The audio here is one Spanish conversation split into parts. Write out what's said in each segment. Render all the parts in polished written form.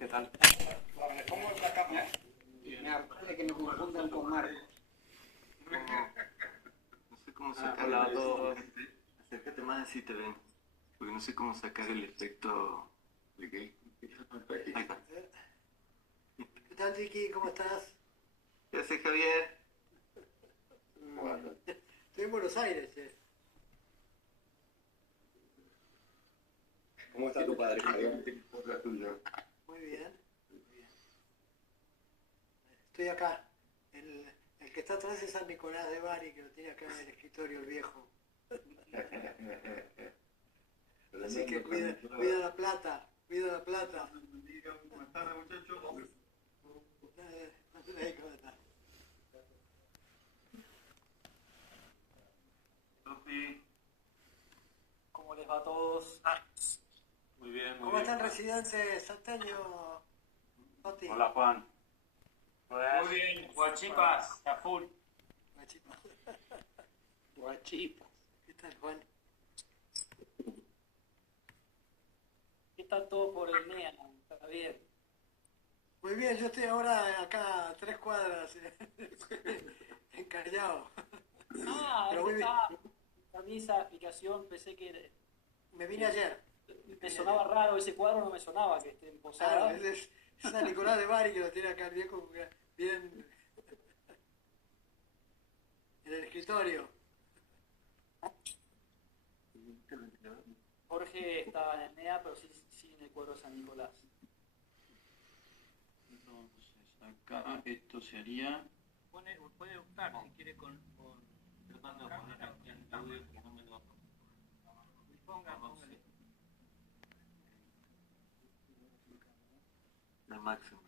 ¿qué tal? Me pongo esta cama. Me apare que me confundan con Marcos. No sé cómo sacar Hola a todos. Acércate más así te ven. Porque no sé cómo sacar el efecto de que... Ahí está. ¿Qué tal, Chiqui? ¿Cómo estás? ¿Qué haces, Javier? Estoy en Buenos Aires, ¿Cómo está tu padre, Javier? Muy bien. Estoy acá. El que está atrás es San Nicolás de Bari, que lo tiene acá en el escritorio, el viejo. Así que cuida la plata, cuida la plata. Buenas tardes, muchachos. ¿Cómo está? ¿Cómo les va a todos? Muy bien, muy ¿Cómo bien. está el residente salteño, Toti? Hola, Juan. Muy bien, Guachipas, a full. Guachipas. ¿Qué tal, Juan? ¿Qué tal todo por el NEA? ¿Está bien? Muy bien, yo estoy ahora acá a 3 cuadras, en Callao. Pero muy bien. A mí esa aplicación pensé que Me vine ayer. me sonaba raro, ese cuadro no me sonaba, que esté en Posada. Claro, es San Nicolás de Bari que lo tiene acá el viejo bien en el escritorio. Jorge está en el NEA, pero sí en el cuadro de San Nicolás. Entonces, acá esto sería... Puede optar si quiere con Tratando de poner aquí el audio que no me lo... Póngale. El máximo.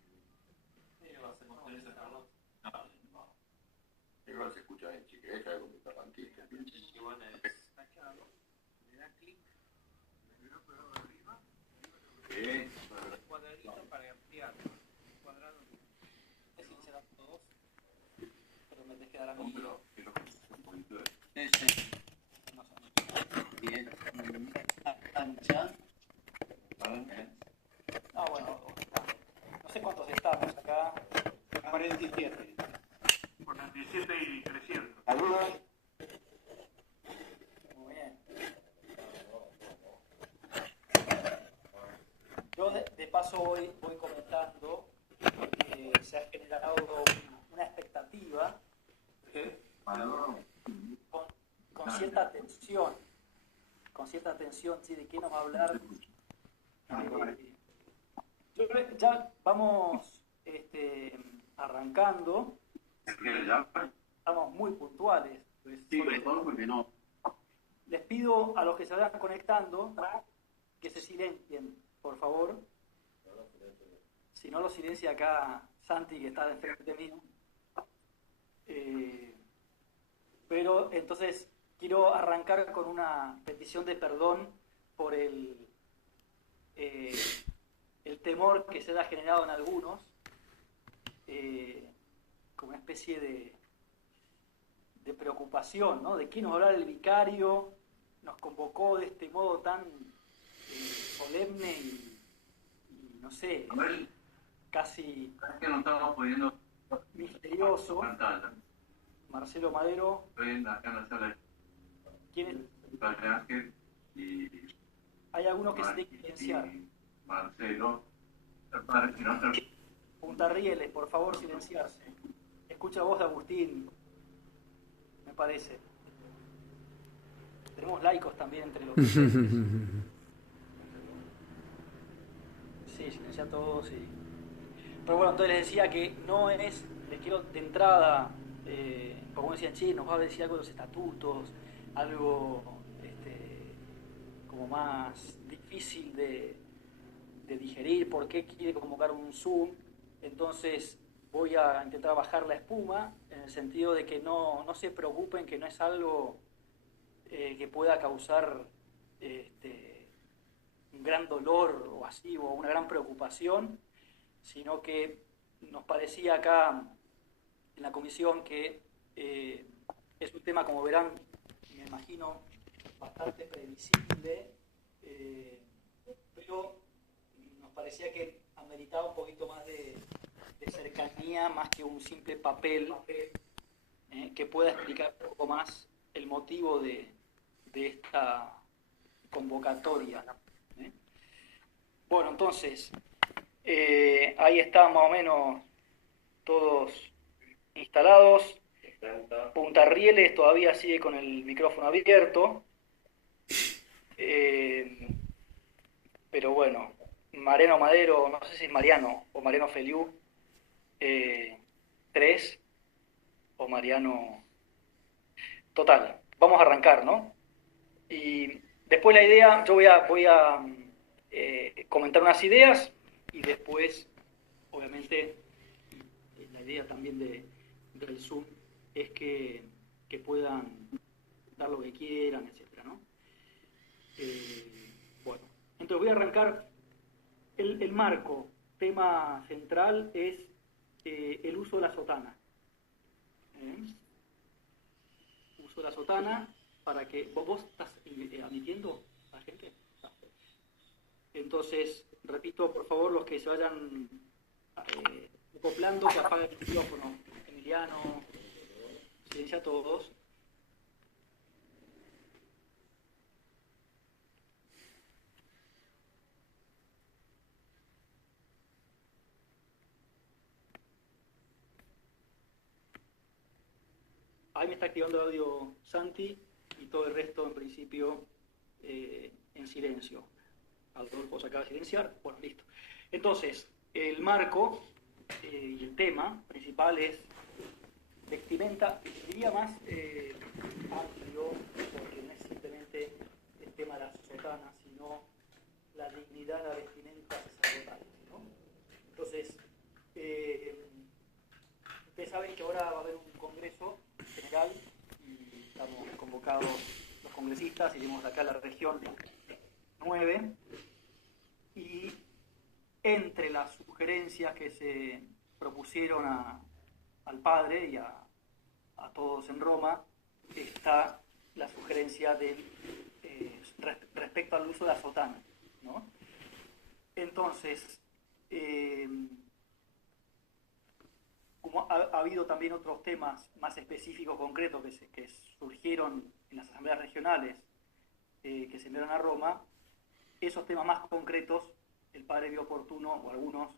Igual se escucha en chiqueca con mi parlantista. Le da clic. Sí. Cuadradito para ampliar. Cuadrado. Es si serán todos. Pero me deje dar a mí. Ese. No sé. Bien. Ancha. Ah, bueno. No sé cuántos estamos acá. 47. 47 y 300. Saludos. Muy bien. Yo de paso voy comentando que se ha generado una expectativa con cierta tensión. Con cierta tensión, ¿sí? ¿De qué nos va a hablar? Yo creo que ya vamos arrancando. Estamos muy puntuales. Pues, porque no. les pido a los que se vayan conectando que se silencien, por favor. Si no, lo silencia acá Santi, que está enfrente mío. Pero entonces quiero arrancar con una petición de perdón por el temor que se ha generado en algunos, como una especie de preocupación, ¿no? ¿De qué nos va a hablar el vicario? Nos convocó de este modo tan solemne y no sé, casi que no estamos pudiendo misterioso. pantalla. Marcelo Madero, Estoy acá en la sala ¿quién es? de Padre Ángel y Hay algunos que se tienen que silenciar. Marcelo. Para que no se... Puntarrieles, por favor, silenciarse. Escucha voz de Agustín, me parece. Tenemos laicos también entre los... Sí, silencia a todos y... Pero bueno, entonces les decía que no es... Les quiero de entrada, como decían, che, nos va a decir algo de los estatutos, algo como más difícil de digerir, por qué quiere convocar un Zoom. Entonces voy a intentar bajar la espuma en el sentido de que no se preocupen, que no es algo que pueda causar un gran dolor o así, o una gran preocupación, sino que nos parecía acá en la comisión que es un tema, como verán, me imagino, bastante previsible, pero nos parecía que a ameritaba un poquito más de cercanía, más que un simple papel, que pueda explicar un poco más el motivo de esta convocatoria. Bueno, entonces, ahí están más o menos todos instalados. Punta Rieles todavía sigue con el micrófono abierto. Pero bueno, Mariano Madero, no sé si es Mariano o Mariano Feliu, 3 o Mariano... Total, vamos a arrancar, ¿no? Y después la idea, yo voy a comentar unas ideas y después, obviamente, la idea también del Zoom es que puedan dar lo que quieran, etcétera, ¿no? Bueno, entonces voy a arrancar. El marco, tema central, es el uso de la sotana. Uso de la sotana para que... ¿Vos estás admitiendo a la gente? Entonces, repito, por favor, los que se vayan acoplando, que apaguen el micrófono. Emiliano, silencia a todos. Ahí me está activando el audio Santi y todo el resto, en principio, en silencio. Adolfo se acaba de silenciar. Bueno, listo. Entonces, el marco y el tema principal es vestimenta, diría más amplio, porque no es simplemente el tema de la sotana, sino la dignidad de la vestimenta sacerdotal, ¿no? Entonces, ustedes saben que ahora va a haber un congreso general y estamos convocados los congresistas, iremos de acá a la región 9, y entre las sugerencias que se propusieron al padre y a todos en Roma está la sugerencia respecto al uso de la sotana, ¿no? Entonces, como ha habido también otros temas más específicos, concretos, que surgieron en las asambleas regionales que se enviaron a Roma, esos temas más concretos, el padre vio oportuno, o algunos,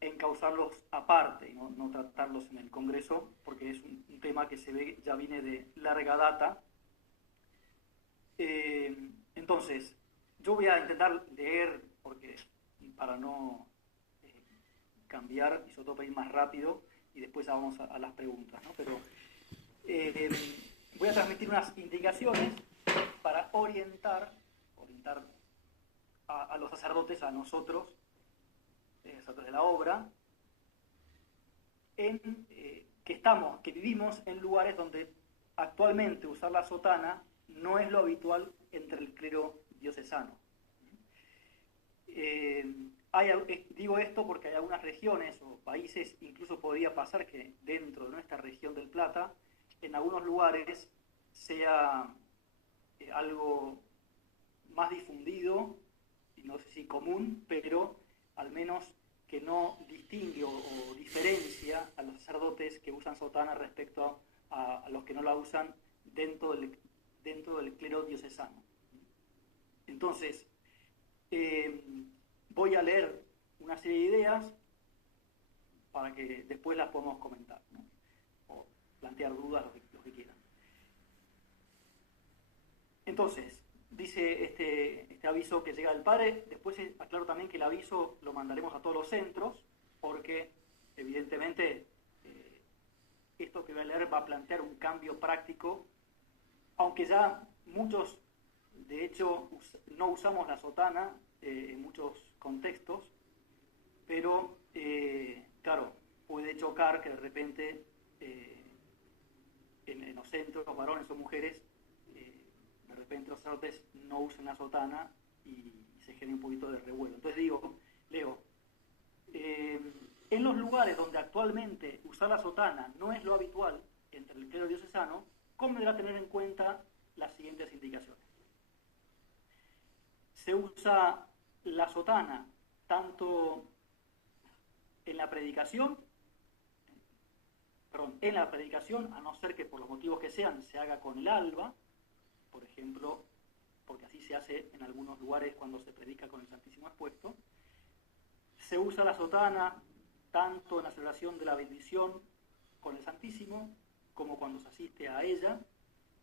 encauzarlos aparte, no tratarlos en el Congreso, porque es un tema que se ve ya viene de larga data. Entonces, yo voy a intentar leer, porque para no cambiar y sobre todo para ir más rápido, y después vamos a las preguntas, ¿no? Pero voy a transmitir unas indicaciones para orientar a los sacerdotes, a nosotros, sacerdotes de la obra, que vivimos en lugares donde actualmente usar la sotana no es lo habitual entre el clero diocesano. Digo esto porque hay algunas regiones o países, incluso podría pasar que dentro de nuestra región del Plata, en algunos lugares sea algo más difundido, y no sé si común, pero al menos que no distingue o diferencia a los sacerdotes que usan sotana respecto a los que no la usan dentro del clero diocesano. Entonces, voy a leer una serie de ideas para que después las podamos comentar, ¿no? O plantear dudas, lo que quieran. Entonces, dice este aviso que llega del padre. Después aclaro también que el aviso lo mandaremos a todos los centros, porque evidentemente esto que voy a leer va a plantear un cambio práctico, aunque ya muchos, de hecho, no usamos la sotana en muchos contextos, pero claro, puede chocar que de repente en los centros, varones o mujeres, de repente los sacerdotes no usen la sotana y se genera un poquito de revuelo. Entonces leo, en los lugares donde actualmente usar la sotana no es lo habitual entre el clero diocesano, convendrá tener en cuenta las siguientes indicaciones. Se usa la sotana tanto en la predicación, a no ser que por los motivos que sean se haga con el alba, por ejemplo, porque así se hace en algunos lugares cuando se predica con el Santísimo expuesto. Se usa la sotana tanto en la celebración de la bendición con el Santísimo, como cuando se asiste a ella,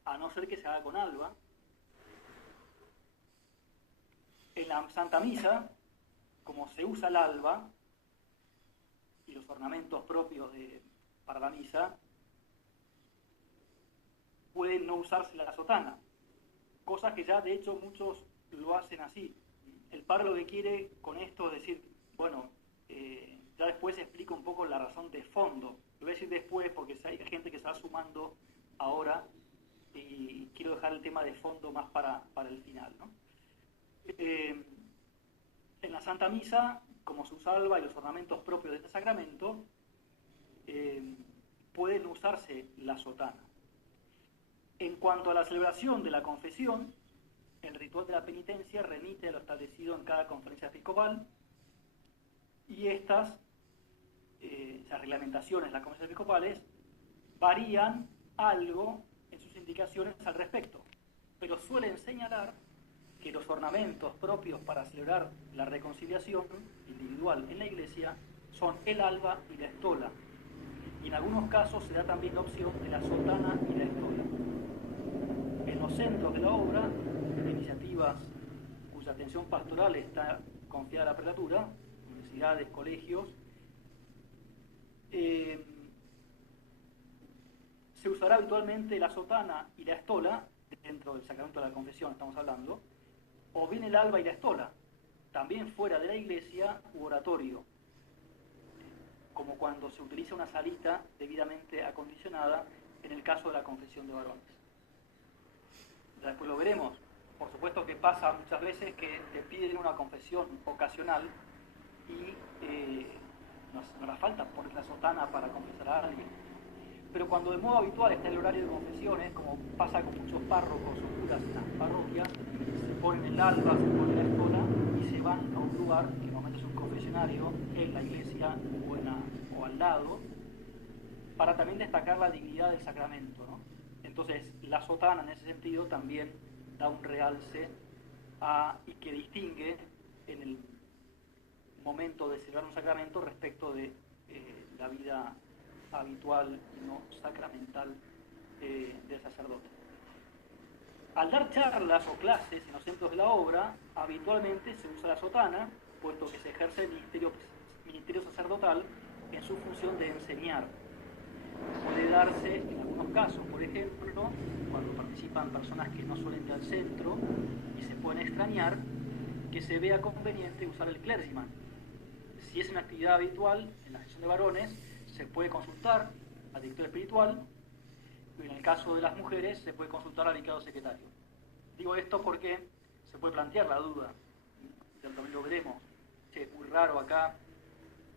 a no ser que se haga con alba. En la Santa Misa, como se usa el alba y los ornamentos propios para la misa, puede no usarse la sotana, cosas que ya de hecho muchos lo hacen así. El padre lo que quiere con esto es decir, bueno, ya después explico un poco la razón de fondo. Lo voy a decir después porque hay gente que se va sumando ahora y quiero dejar el tema de fondo más para el final, ¿no? En la Santa Misa, como se usa alba y los ornamentos propios de este sacramento, pueden usarse la sotana. En cuanto a la celebración de la confesión, el ritual de la penitencia remite a lo establecido en cada conferencia episcopal y estas reglamentaciones de las conferencias episcopales varían algo en sus indicaciones al respecto, pero suelen señalar que los ornamentos propios para celebrar la reconciliación individual en la Iglesia son el alba y la estola, y en algunos casos se da también la opción de la sotana y la estola. En los centros de la obra, iniciativas cuya atención pastoral está confiada a la prelatura, universidades, colegios, se usará habitualmente la sotana y la estola, dentro del sacramento de la confesión estamos hablando, o bien el alba y la estola, también fuera de la iglesia u oratorio, como cuando se utiliza una salita debidamente acondicionada en el caso de la confesión de varones. Ya después lo veremos. Por supuesto que pasa muchas veces que te piden una confesión ocasional y no la falta poner la sotana para confesar a alguien. Pero cuando de modo habitual está el horario de confesiones, como pasa con muchos párrocos o curas en las parroquias, se ponen el alba, se ponen la estola y se van a un lugar que normalmente es un confesionario en la iglesia o al lado, para también destacar la dignidad del sacramento, ¿no? Entonces, la sotana en ese sentido también da un realce y que distingue en el momento de celebrar un sacramento respecto de la vida habitual y no sacramental del sacerdote. Al dar charlas o clases en los centros de la obra, habitualmente se usa la sotana, puesto que se ejerce el ministerio sacerdotal en su función de enseñar. Puede darse en algunos casos, por ejemplo, cuando participan personas que no suelen ir al centro y se pueden extrañar, que se vea conveniente usar el clergyman. Si es una actividad habitual en la sesión de varones, se puede consultar al director espiritual, y en el caso de las mujeres se puede consultar al vicariado secretario. Digo esto porque se puede plantear la duda, también lo veremos, que es muy raro acá,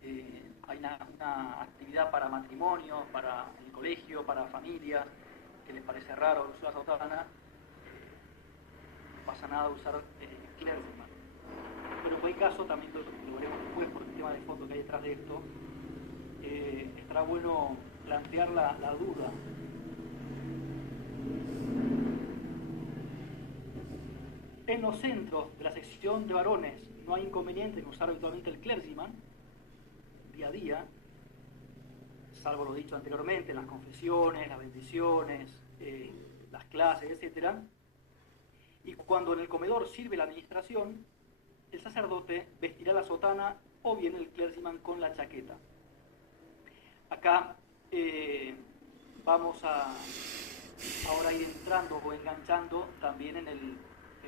hay una actividad para matrimonios, para el colegio, para familias, que les parece raro usar la sotana, no pasa nada usar clergyman. Pero en cualquier caso, también lo veremos después por el tema de fondo que hay detrás de esto, estará bueno plantear la duda. En los centros de la sección de varones no hay inconveniente en usar habitualmente el clergyman día a día, salvo lo dicho anteriormente, en las confesiones, las bendiciones, las clases, etc. Y cuando en el comedor sirve la administración, el sacerdote vestirá la sotana o bien el clergyman con la chaqueta. Acá vamos a ahora ir entrando o enganchando también en el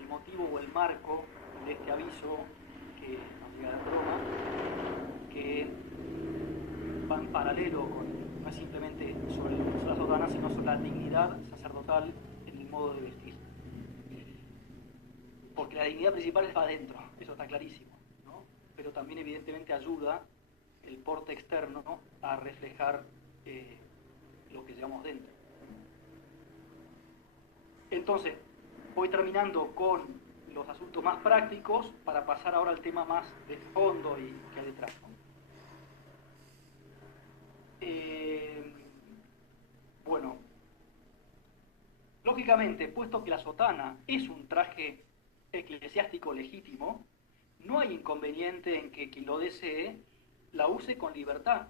motivo o el marco de este aviso que nos llega de Roma, que va en paralelo con, no es simplemente sobre el uso de la sotana, sino sobre la dignidad sacerdotal en el modo de vestir. Porque la dignidad principal es para adentro, eso está clarísimo, ¿no? Pero también evidentemente ayuda el porte externo, ¿no?, a reflejar lo que llevamos dentro. Entonces, voy terminando con los asuntos más prácticos para pasar ahora al tema más de fondo y que hay detrás, ¿no? Bueno, lógicamente, puesto que la sotana es un traje eclesiástico legítimo, no hay inconveniente en que quien lo desee la use con libertad,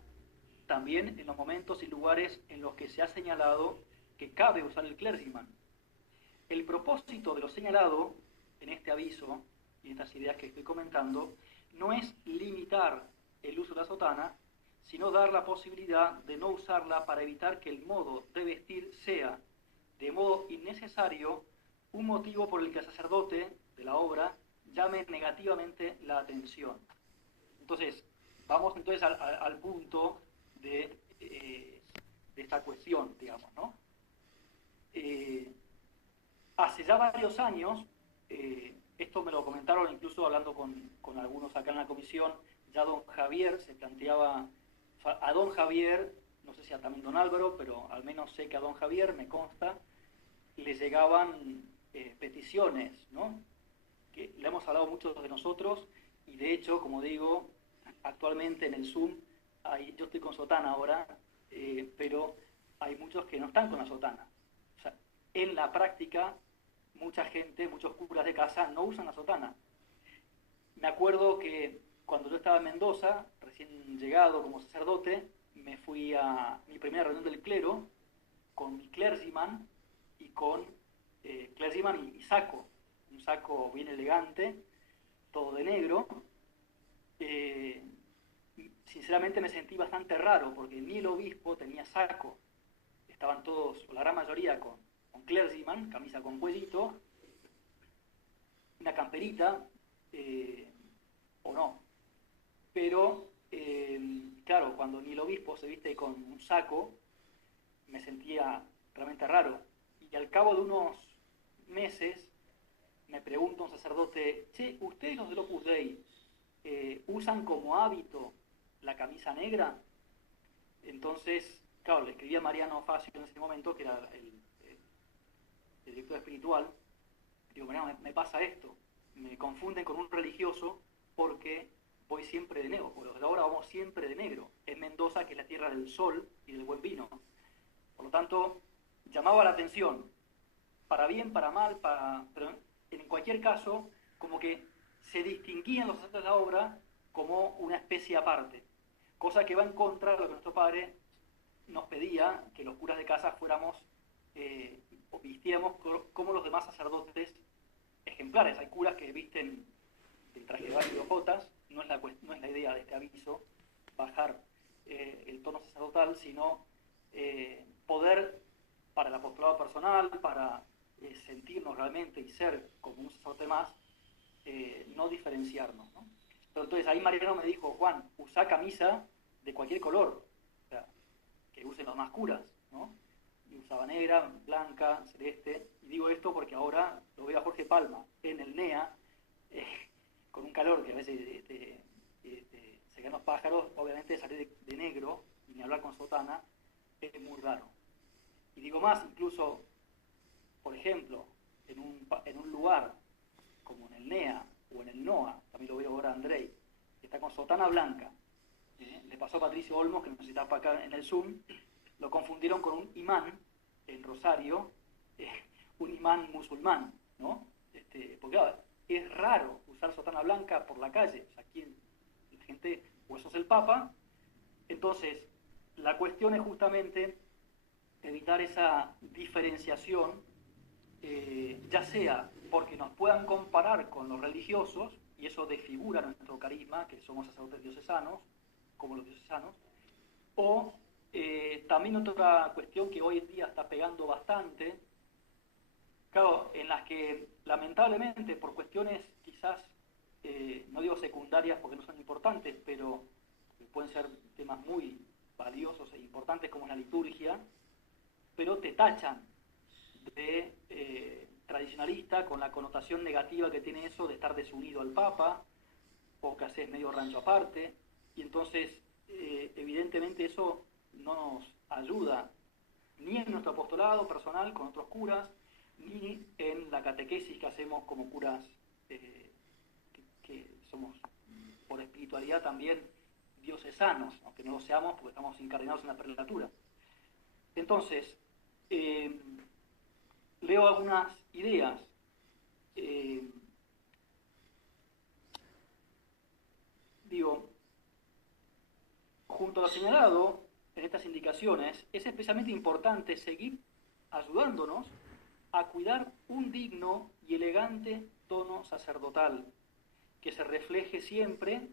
también en los momentos y lugares en los que se ha señalado que cabe usar el clergyman. El propósito de lo señalado en este aviso y en estas ideas que estoy comentando no es limitar el uso de la sotana, sino dar la posibilidad de no usarla para evitar que el modo de vestir sea, de modo innecesario, un motivo por el que el sacerdote de la obra llame negativamente la atención. Entonces, vamos entonces al punto de esta cuestión, digamos, ¿no? Hace ya varios años, esto me lo comentaron incluso hablando con algunos acá en la comisión, ya don Javier se planteaba, a don Javier, no sé si a también don Álvaro, pero al menos sé que a don Javier, me consta, le llegaban peticiones, ¿no? Que le hemos hablado mucho de nosotros, y de hecho, como digo, actualmente en el Zoom, yo estoy con sotana ahora, pero hay muchos que no están con la sotana. O sea, en la práctica, mucha gente, muchos curas de casa no usan la sotana. Me acuerdo que cuando yo estaba en Mendoza, recién llegado como sacerdote, me fui a mi primera reunión del clero con mi clergyman y con clergyman y saco, un saco bien elegante, todo de negro. Sinceramente me sentí bastante raro porque ni el obispo tenía saco, estaban todos, o la gran mayoría, con clergyman, camisa con cuellito, una camperita, o no. Pero, claro, cuando ni el obispo se viste con un saco, me sentía realmente raro. Y al cabo de unos meses, me pregunta un sacerdote, che, ¿ustedes los del Opus Dei usan como hábito la camisa negra? Entonces, claro, le escribí a Mariano Facio en ese momento, que era el director espiritual. Digo, Mariano, me pasa esto, me confunden con un religioso porque voy siempre de negro, porque los de ahora vamos siempre de negro, en Mendoza, que es la tierra del sol y del buen vino. Por lo tanto, llamaba la atención, para bien, para mal, pero en cualquier caso, como que se distinguían los sacerdotes de la obra como una especie aparte, cosa que va en contra de lo que nuestro padre nos pedía, que los curas de casa fuéramos o vistiéramos como los demás sacerdotes ejemplares. Hay curas que visten el traje de baño y ojotas, no es la idea de este aviso bajar el tono sacerdotal, sino poder, para el apostolado personal, para sentirnos realmente y ser como un sacerdote más, no diferenciarnos, ¿no? Pero entonces ahí Mariano me dijo, Juan, usa camisa de cualquier color, o sea, que usen los más curas, ¿no? Y usaba negra, blanca, celeste, y digo esto porque ahora lo veo a Jorge Palma en el NEA, con un calor que a veces se caen los pájaros, obviamente salir de negro, y ni hablar con sotana, es muy raro. Y digo más, incluso, por ejemplo, en un lugar como en el NEA o en el NOA, también lo veo ahora Andrei, que está con sotana blanca. Le pasó a Patricio Olmos, que nos está para acá en el Zoom, lo confundieron con un imán en Rosario, un imán musulmán, ¿no? Porque claro, es raro usar sotana blanca por la calle. O sea, aquí la gente, o eso es el Papa. Entonces, la cuestión es justamente evitar esa diferenciación, ya sea porque nos puedan comparar con los religiosos, y eso desfigura nuestro carisma, que somos sacerdotes diocesanos, como los diocesanos, o también otra cuestión que hoy en día está pegando bastante, claro, en las que lamentablemente por cuestiones quizás, no digo secundarias porque no son importantes, pero pueden ser temas muy valiosos e importantes como la liturgia, pero te tachan de tradicionalista con la connotación negativa que tiene eso de estar desunido al Papa, o que haces medio rancho aparte, y entonces evidentemente eso no nos ayuda ni en nuestro apostolado personal con otros curas, ni en la catequesis que hacemos como curas que somos por espiritualidad también diocesanos, aunque no lo seamos porque estamos incardinados en la prelatura. Entonces, leo algunas ideas. Junto a lo señalado en estas indicaciones, es especialmente importante seguir ayudándonos a cuidar un digno y elegante tono sacerdotal, que se refleje siempre,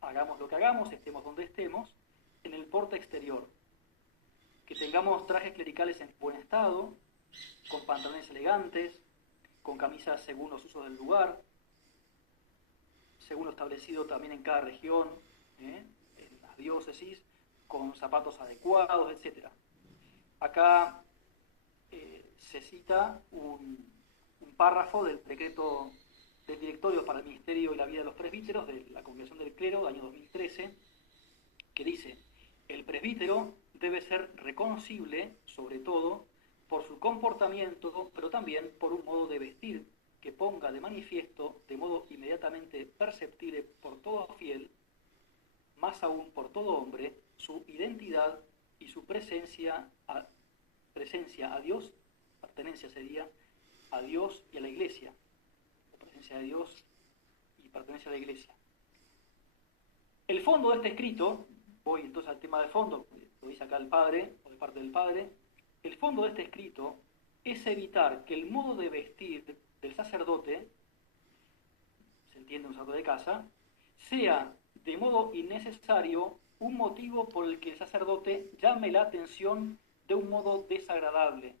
hagamos lo que hagamos, estemos donde estemos, en el porte exterior. Que tengamos trajes clericales en buen estado, con pantalones elegantes, con camisas según los usos del lugar, según lo establecido también en cada región, en las diócesis, con zapatos adecuados, etc. Acá se cita un párrafo del decreto del Directorio para el Ministerio y la Vida de los Presbíteros de la Congregación del Clero del año 2013, que dice: el presbítero debe ser reconocible, sobre todo, por su comportamiento, pero también por un modo de vestir que ponga de manifiesto, de modo inmediatamente perceptible por todo fiel, más aún por todo hombre, su identidad y su presencia a Dios, pertenencia sería a Dios y a la Iglesia, o presencia de Dios y pertenencia a la Iglesia. El fondo de este escrito, voy entonces al tema de fondo, lo dice acá el Padre, o de parte del Padre, el fondo de este escrito es evitar que el modo de vestir del sacerdote, se entiende un sacerdote de casa, sea de modo innecesario un motivo por el que el sacerdote llame la atención de un modo desagradable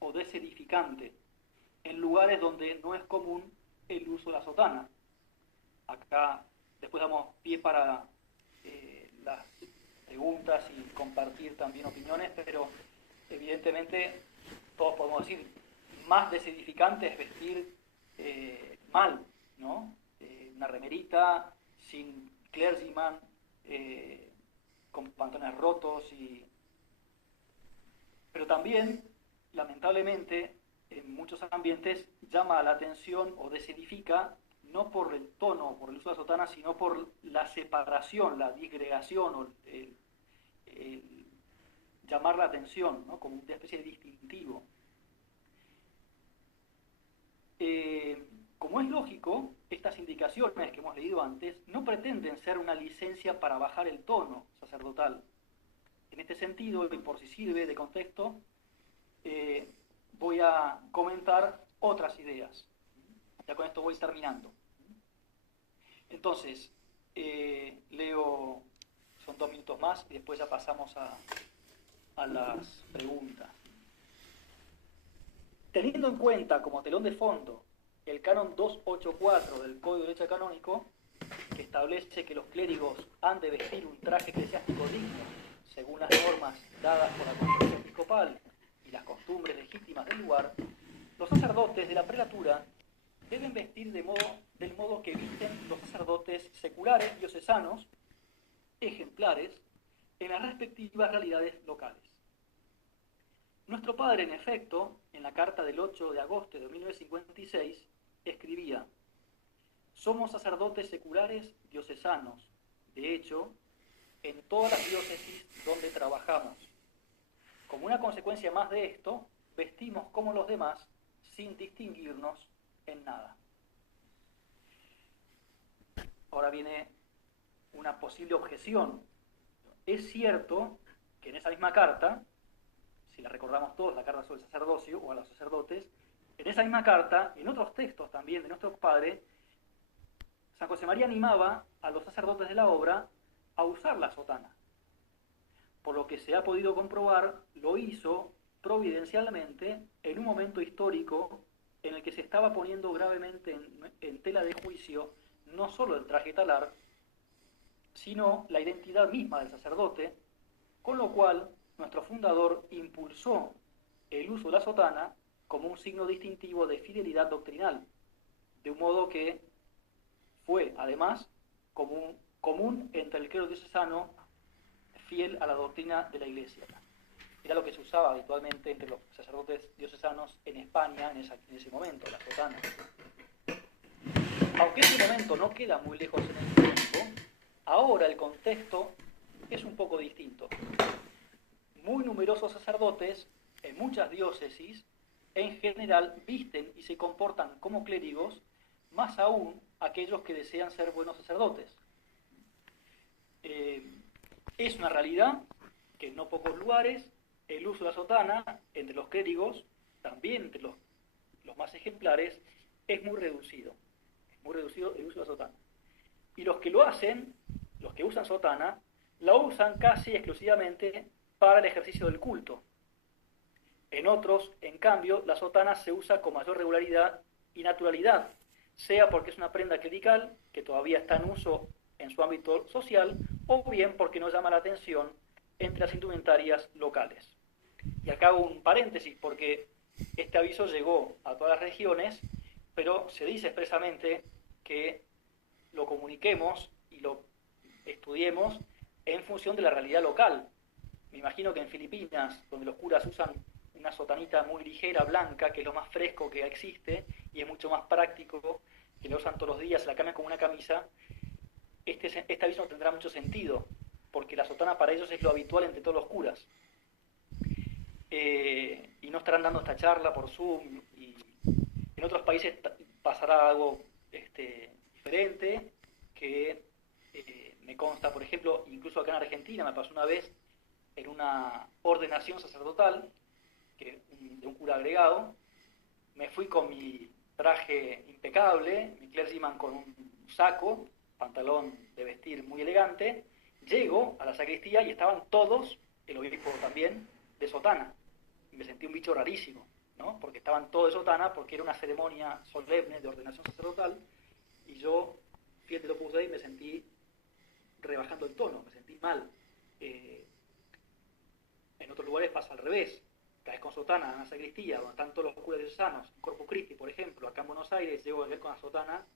o desedificante en lugares donde no es común el uso de la sotana. Acá después damos pie para las preguntas y compartir también opiniones, pero evidentemente todos podemos decir, más desedificante es vestir mal, ¿no? Una remerita sin clergyman, con pantalones rotos, pero también, lamentablemente, en muchos ambientes llama la atención o desedifica, no por el tono o por el uso de la sotana, sino por la separación, la disgregación o el llamar la atención, ¿no? Como una especie de distintivo. Como es lógico, estas indicaciones que hemos leído antes no pretenden ser una licencia para bajar el tono sacerdotal. En este sentido, y por si sirve de contexto, voy a comentar otras ideas. Ya con esto voy terminando. Entonces, leo, son 2 minutos más y después ya pasamos a las preguntas. Teniendo en cuenta como telón de fondo el canon 284 del Código de Derecho Canónico, que establece que los clérigos han de vestir un traje eclesiástico digno, según las normas dadas por la Conferencia Episcopal y las costumbres legítimas del lugar, los sacerdotes de la prelatura deben vestir del modo que visten los sacerdotes seculares diocesanos, ejemplares, en las respectivas realidades locales. Nuestro padre, en efecto, en la carta del 8 de agosto de 1956, escribía: somos sacerdotes seculares diocesanos, de hecho, en todas las diócesis donde trabajamos. Como una consecuencia más de esto, vestimos como los demás, sin distinguirnos en nada. Ahora viene una posible objeción. Es cierto que en esa misma carta, si la recordamos todos, la carta sobre el sacerdocio o a los sacerdotes, en esa misma carta, y en otros textos también de nuestro Padre, San José María animaba a los sacerdotes de la obra a usar la sotana. Por lo que se ha podido comprobar, lo hizo providencialmente en un momento histórico en el que se estaba poniendo gravemente en tela de juicio no solo el traje talar, sino la identidad misma del sacerdote, con lo cual nuestro fundador impulsó el uso de la sotana como un signo distintivo de fidelidad doctrinal, de un modo que fue, además, común entre el clero diocesano fiel a la doctrina de la Iglesia. Era lo que se usaba habitualmente entre los sacerdotes diocesanos en España en ese momento, la sotana. Aunque ese momento no queda muy lejos en el tiempo, ahora el contexto es un poco distinto. Muy numerosos sacerdotes en muchas diócesis en general visten y se comportan como clérigos, más aún aquellos que desean ser buenos sacerdotes. Es una realidad que en no pocos lugares el uso de la sotana entre los clérigos, también entre los más ejemplares, es muy reducido. Es muy reducido el uso de la sotana. Y los que lo hacen, los que usan sotana, la usan casi exclusivamente para el ejercicio del culto. En otros, en cambio, la sotana se usa con mayor regularidad y naturalidad, sea porque es una prenda clerical que todavía está en uso en su ámbito social, o bien porque no llama la atención entre las indumentarias locales. Y acá hago un paréntesis porque este aviso llegó a todas las regiones, pero se dice expresamente que lo comuniquemos y lo estudiemos en función de la realidad local. Me imagino que en Filipinas, donde los curas usan una sotanita muy ligera, blanca, que es lo más fresco que existe y es mucho más práctico, que lo usan todos los días, la cambian como una camisa, este aviso no tendrá mucho sentido, porque la sotana para ellos es lo habitual entre todos los curas. Y no estarán dando esta charla por Zoom, y en otros países pasará algo diferente, que me consta, por ejemplo, incluso acá en Argentina me pasó una vez en una ordenación sacerdotal, de un cura agregado, me fui con mi traje impecable, mi clergyman con un saco, pantalón de vestir muy elegante, llego a la sacristía y estaban todos, el obispo también, de sotana. Y me sentí un bicho rarísimo, ¿no? Porque estaban todos de sotana, porque era una ceremonia solemne de ordenación sacerdotal, y yo, fíjate lo puse ahí, me sentí rebajando el tono, me sentí mal. En otros lugares pasa al revés. Caes con sotana en la sacristía, donde están todos los curas diocesanos, en Corpus Christi, por ejemplo, acá en Buenos Aires, llego a ver con la sotana.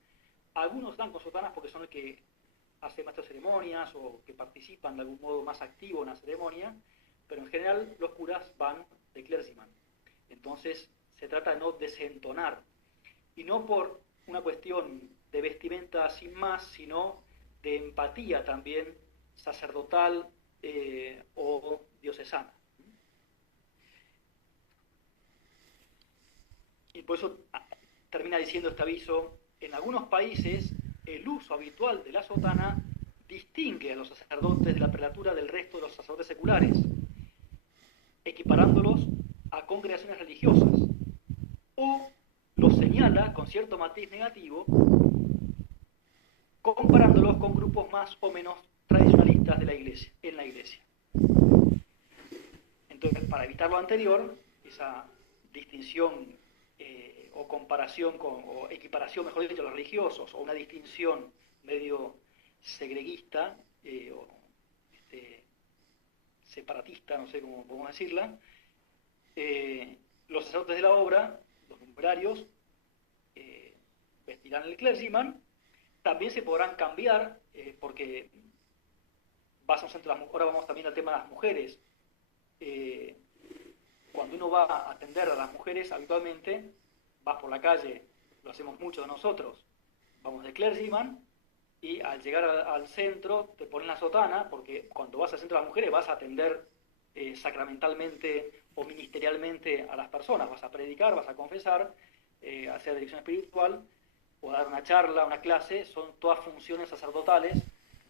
Algunos dan con sotanas porque son los que hacen maestros de ceremonias o que participan de algún modo más activo en la ceremonia, pero en general los curas van de clergyman. Entonces se trata de no desentonar, y no por una cuestión de vestimenta sin más, sino de empatía también sacerdotal o diocesana. Y por eso termina diciendo este aviso: en algunos países el uso habitual de la sotana distingue a los sacerdotes de la prelatura del resto de los sacerdotes seculares, equiparándolos a congregaciones religiosas, o los señala con cierto matiz negativo, comparándolos con grupos más o menos tradicionalistas de la iglesia, en la iglesia. Entonces, para evitar lo anterior, esa distinción o comparación o equiparación, mejor dicho, a los religiosos, o una distinción medio segreguista o separatista, no sé cómo podemos decirla, los sacerdotes de la obra, los numerarios, vestirán el clergyman. También se podrán cambiar, porque vas a un centro, ahora vamos también al tema de las mujeres. Cuando uno va a atender a las mujeres, habitualmente vas por la calle, lo hacemos muchos de nosotros, vamos de clergyman, y al llegar al centro te ponen la sotana, porque cuando vas al centro de las mujeres vas a atender sacramentalmente o ministerialmente a las personas, vas a predicar, vas a confesar, hacer dirección espiritual, o dar una charla, una clase, son todas funciones sacerdotales,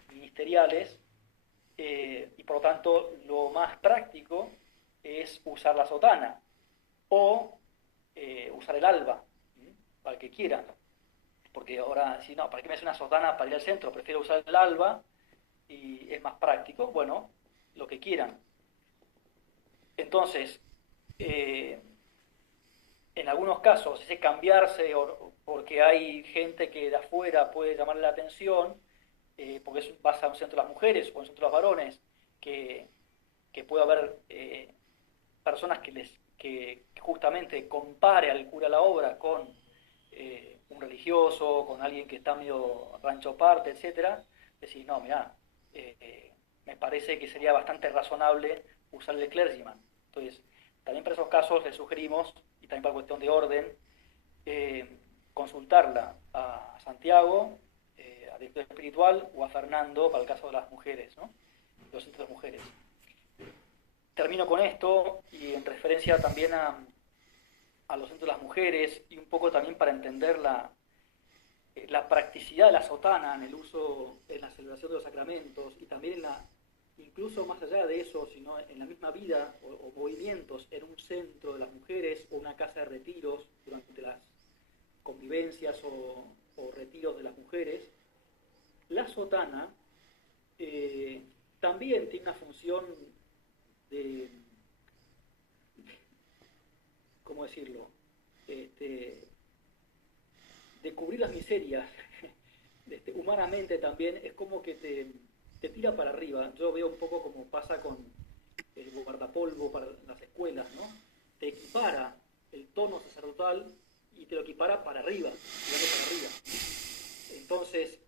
ministeriales, y por lo tanto lo más práctico es usar la sotana, o usar el alba, para el que quiera. Porque ahora, si no, ¿para qué me hace una sotana para ir al centro? Prefiero usar el alba y es más práctico. Bueno, lo que quieran. Entonces, en algunos casos, ese cambiarse porque hay gente que de afuera puede llamarle la atención, porque vas a un centro de las mujeres o un centro de los varones, que puede haber personas que justamente compare al cura la obra con un religioso, con alguien que está medio rancho aparte, etcétera. Decís, no, mirá, me parece que sería bastante razonable usar el clergyman. Entonces, también para esos casos les sugerimos, y también para cuestión de orden, consultarla a Santiago, a director espiritual, o a Fernando para el caso de las mujeres, ¿no? Los centros de mujeres. Termino con esto y en referencia también a los centros de las mujeres y un poco también para entender la practicidad de la sotana en el uso, en la celebración de los sacramentos y también incluso más allá de eso, sino en la misma vida o movimientos en un centro de las mujeres o una casa de retiros durante las convivencias o retiros de las mujeres. La sotana también tiene una función de, ¿cómo decirlo?, de cubrir las miserias. Humanamente también es como que te tira para arriba. Yo veo un poco como pasa con el guardapolvo para las escuelas, ¿no? Te equipara el tono sacerdotal y te lo equipara para arriba, tirando para arriba. Entonces,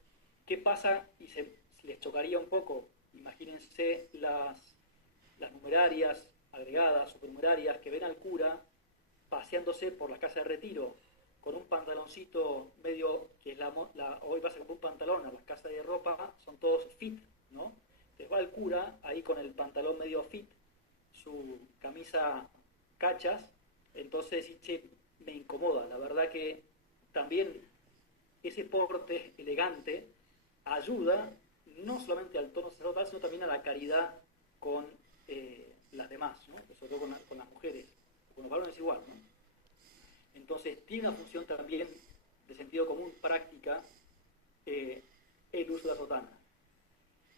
¿qué pasa? Y se les chocaría un poco. Imagínense las numerarias agregadas, supernumerarias, que ven al cura paseándose por la casa de retiro con un pantaloncito medio, que es hoy pasa como un pantalón, a las casas de ropa son todos fit, ¿no? Entonces va el cura ahí con el pantalón medio fit, su camisa cachas, entonces dice, che, me incomoda. La verdad que también ese porte elegante ayuda no solamente al tono sacerdotal, sino también a la caridad con las demás, ¿no? Sobre todo con las mujeres, con los varones igual, ¿no? Entonces tiene una función también de sentido común, práctica, el uso de la sotana.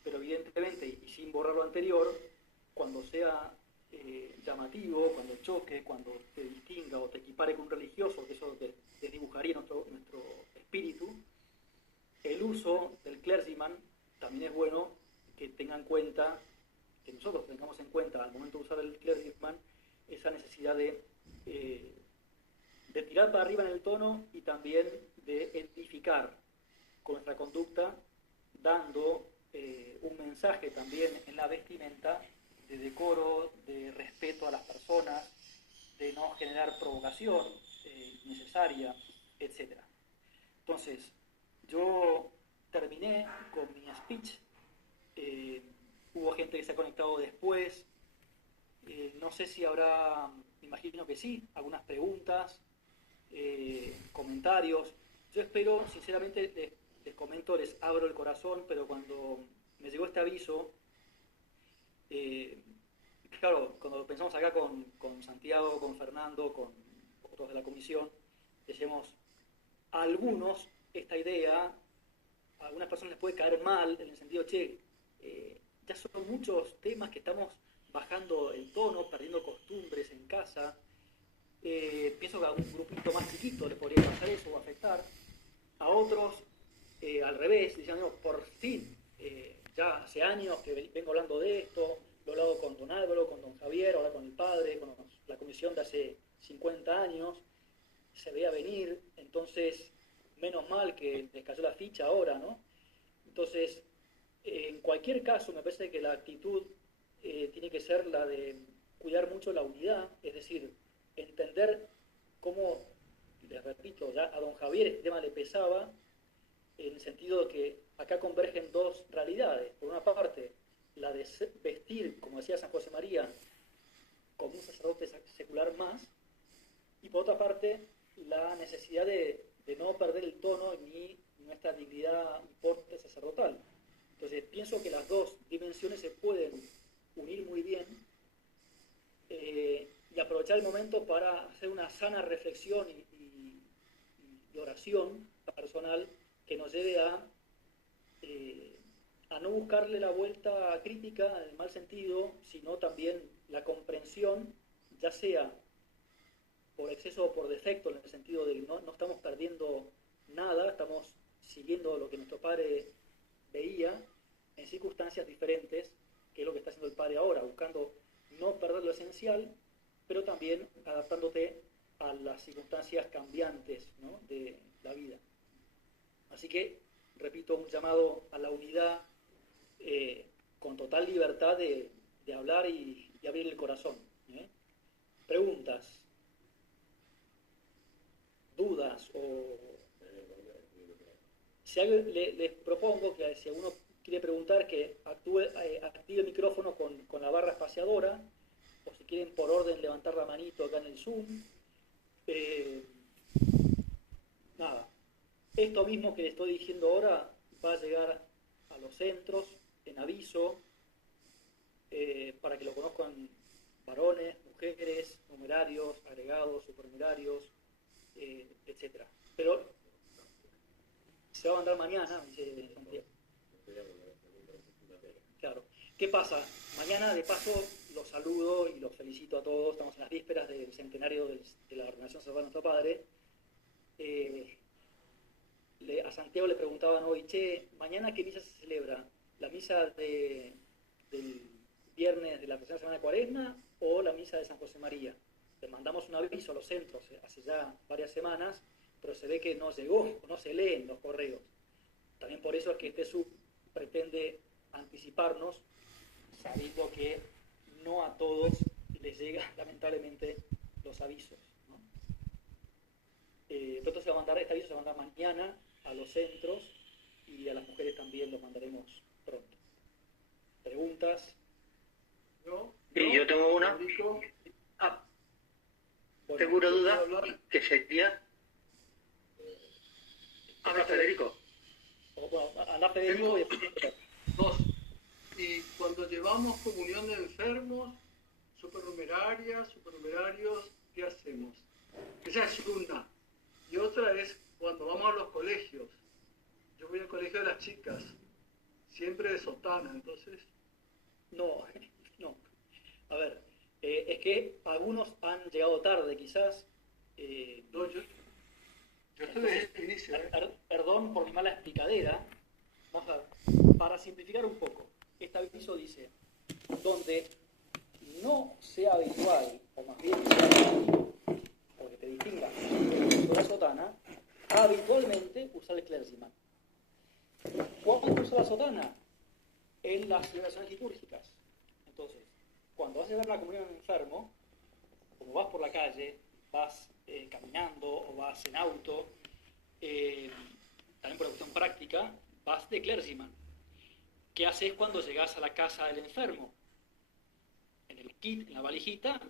Pero evidentemente, y sin borrar lo anterior, cuando sea llamativo, cuando choque, cuando te distinga o te equipare con un religioso, que eso desdibujaría nuestro espíritu, el uso del clergyman también es bueno que tengan en cuenta, que nosotros tengamos en cuenta al momento de usar el clergyman, esa necesidad de tirar para arriba en el tono y también de edificar con nuestra conducta, dando un mensaje también en la vestimenta de decoro, de respeto a las personas, de no generar provocación innecesaria, etc. Entonces, yo terminé con mi speech. Hubo gente que se ha conectado después. No sé si habrá, me imagino que sí, algunas preguntas, comentarios. Yo espero, sinceramente, les comento, les abro el corazón, pero cuando me llegó este aviso, claro, cuando pensamos acá con Santiago, con Fernando, con otros de la comisión, decíamos, a algunos esta idea, a algunas personas les puede caer mal, en el sentido, che, ya son muchos temas que estamos bajando el tono, perdiendo costumbres en casa. Pienso que a un grupito más chiquito le podría pasar eso o afectar. A otros, al revés, dicen, no, por fin, ya hace años que vengo hablando de esto, lo he hablado con don Álvaro, con don Javier, ahora con el padre, con la comisión de hace 50 años, se veía venir, entonces, menos mal que les cayó la ficha ahora, ¿no? Entonces, en cualquier caso, me parece que la actitud tiene que ser la de cuidar mucho la unidad, es decir, entender cómo, les repito, ya a don Javier este tema le pesaba, en el sentido de que acá convergen dos realidades. Por una parte, la de vestir, como decía San José María, como un sacerdote secular más, y por otra parte, la necesidad de no perder el tono ni nuestra dignidad y porte sacerdotal. Entonces, pienso que las dos dimensiones se pueden unir muy bien y aprovechar el momento para hacer una sana reflexión y oración personal que nos lleve a no buscarle la vuelta crítica en el mal sentido, sino también la comprensión, ya sea por exceso o por defecto, en el sentido de que no estamos perdiendo nada, estamos siguiendo lo que nuestro padre veía en circunstancias diferentes, que es lo que está haciendo el padre ahora, buscando no perder lo esencial, pero también adaptándote a las circunstancias cambiantes, ¿no?, de la vida. Así que, repito, un llamado a la unidad con total libertad de hablar y abrir el corazón. Preguntas, dudas o si les propongo que si alguno quiere preguntar que active el micrófono con la barra espaciadora, o si quieren por orden levantar la manito acá en el Zoom. Nada, esto mismo que les estoy diciendo ahora va a llegar a los centros en aviso, para que lo conozcan varones, mujeres, numerarios, agregados, supernumerarios, etcétera. Pero se va a mandar mañana, dice Santiago. Claro. ¿Qué pasa? Mañana, de paso, los saludo y los felicito a todos. Estamos en las vísperas del centenario de la ordenación sacerdotal de nuestro Padre. A Santiago le preguntaban hoy, che, ¿mañana qué misa se celebra? ¿La misa del viernes de la tercera semana de Cuaresma o la misa de San José María? Le mandamos un aviso a los centros hace ya varias semanas, pero se ve que no llegó, o no se leen los correos. También por eso es que este sub pretende anticiparnos, sabiendo que no a todos les llega lamentablemente los avisos, ¿no? Pronto se va a mandar, este aviso se va a mandar mañana a los centros y a las mujeres también los mandaremos pronto. ¿Preguntas? Y yo tengo una. Bueno, Tengo una duda que sería. Habla Federico. Anda Federico y después... Dos. Y cuando llevamos comunión de enfermos, supernumerarios, ¿qué hacemos? Esa es una. Y otra es cuando vamos a los colegios. Yo voy al colegio de las chicas, siempre de sotana, entonces... No. A ver, es que algunos han llegado tarde, quizás. No, yo estoy desde el inicio. Perdón por mi mala explicadera. Vamos a ver, para simplificar un poco, este aviso dice, donde no sea habitual, o más bien sea habitual, porque te distinga de la sotana, habitualmente usa el clergyman. ¿Cuándo usa la sotana? En las celebraciones litúrgicas. Entonces, cuando vas a ver la comunión en enfermo, como vas por la calle, vas caminando o vas en auto, también por la cuestión práctica, vas de clergyman. ¿Qué haces cuando llegas a la casa del enfermo? En el kit, en la valijita,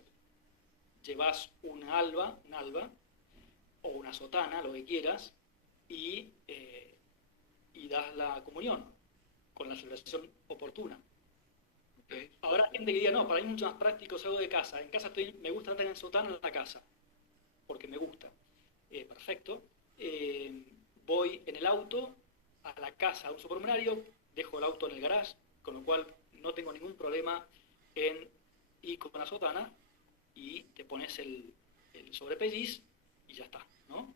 llevas un alba o una sotana, lo que quieras, y das la comunión con la celebración oportuna. Okay. Ahora, gente que diga, no, para mí es mucho más práctico, salgo de casa. En casa me gusta andar en sotana en la casa, porque me gusta. Perfecto. Voy en el auto a la casa de un supernumerario, dejo el auto en el garage, con lo cual no tengo ningún problema en ir con la sotana y te pones el sobrepelliz y ya está, ¿no?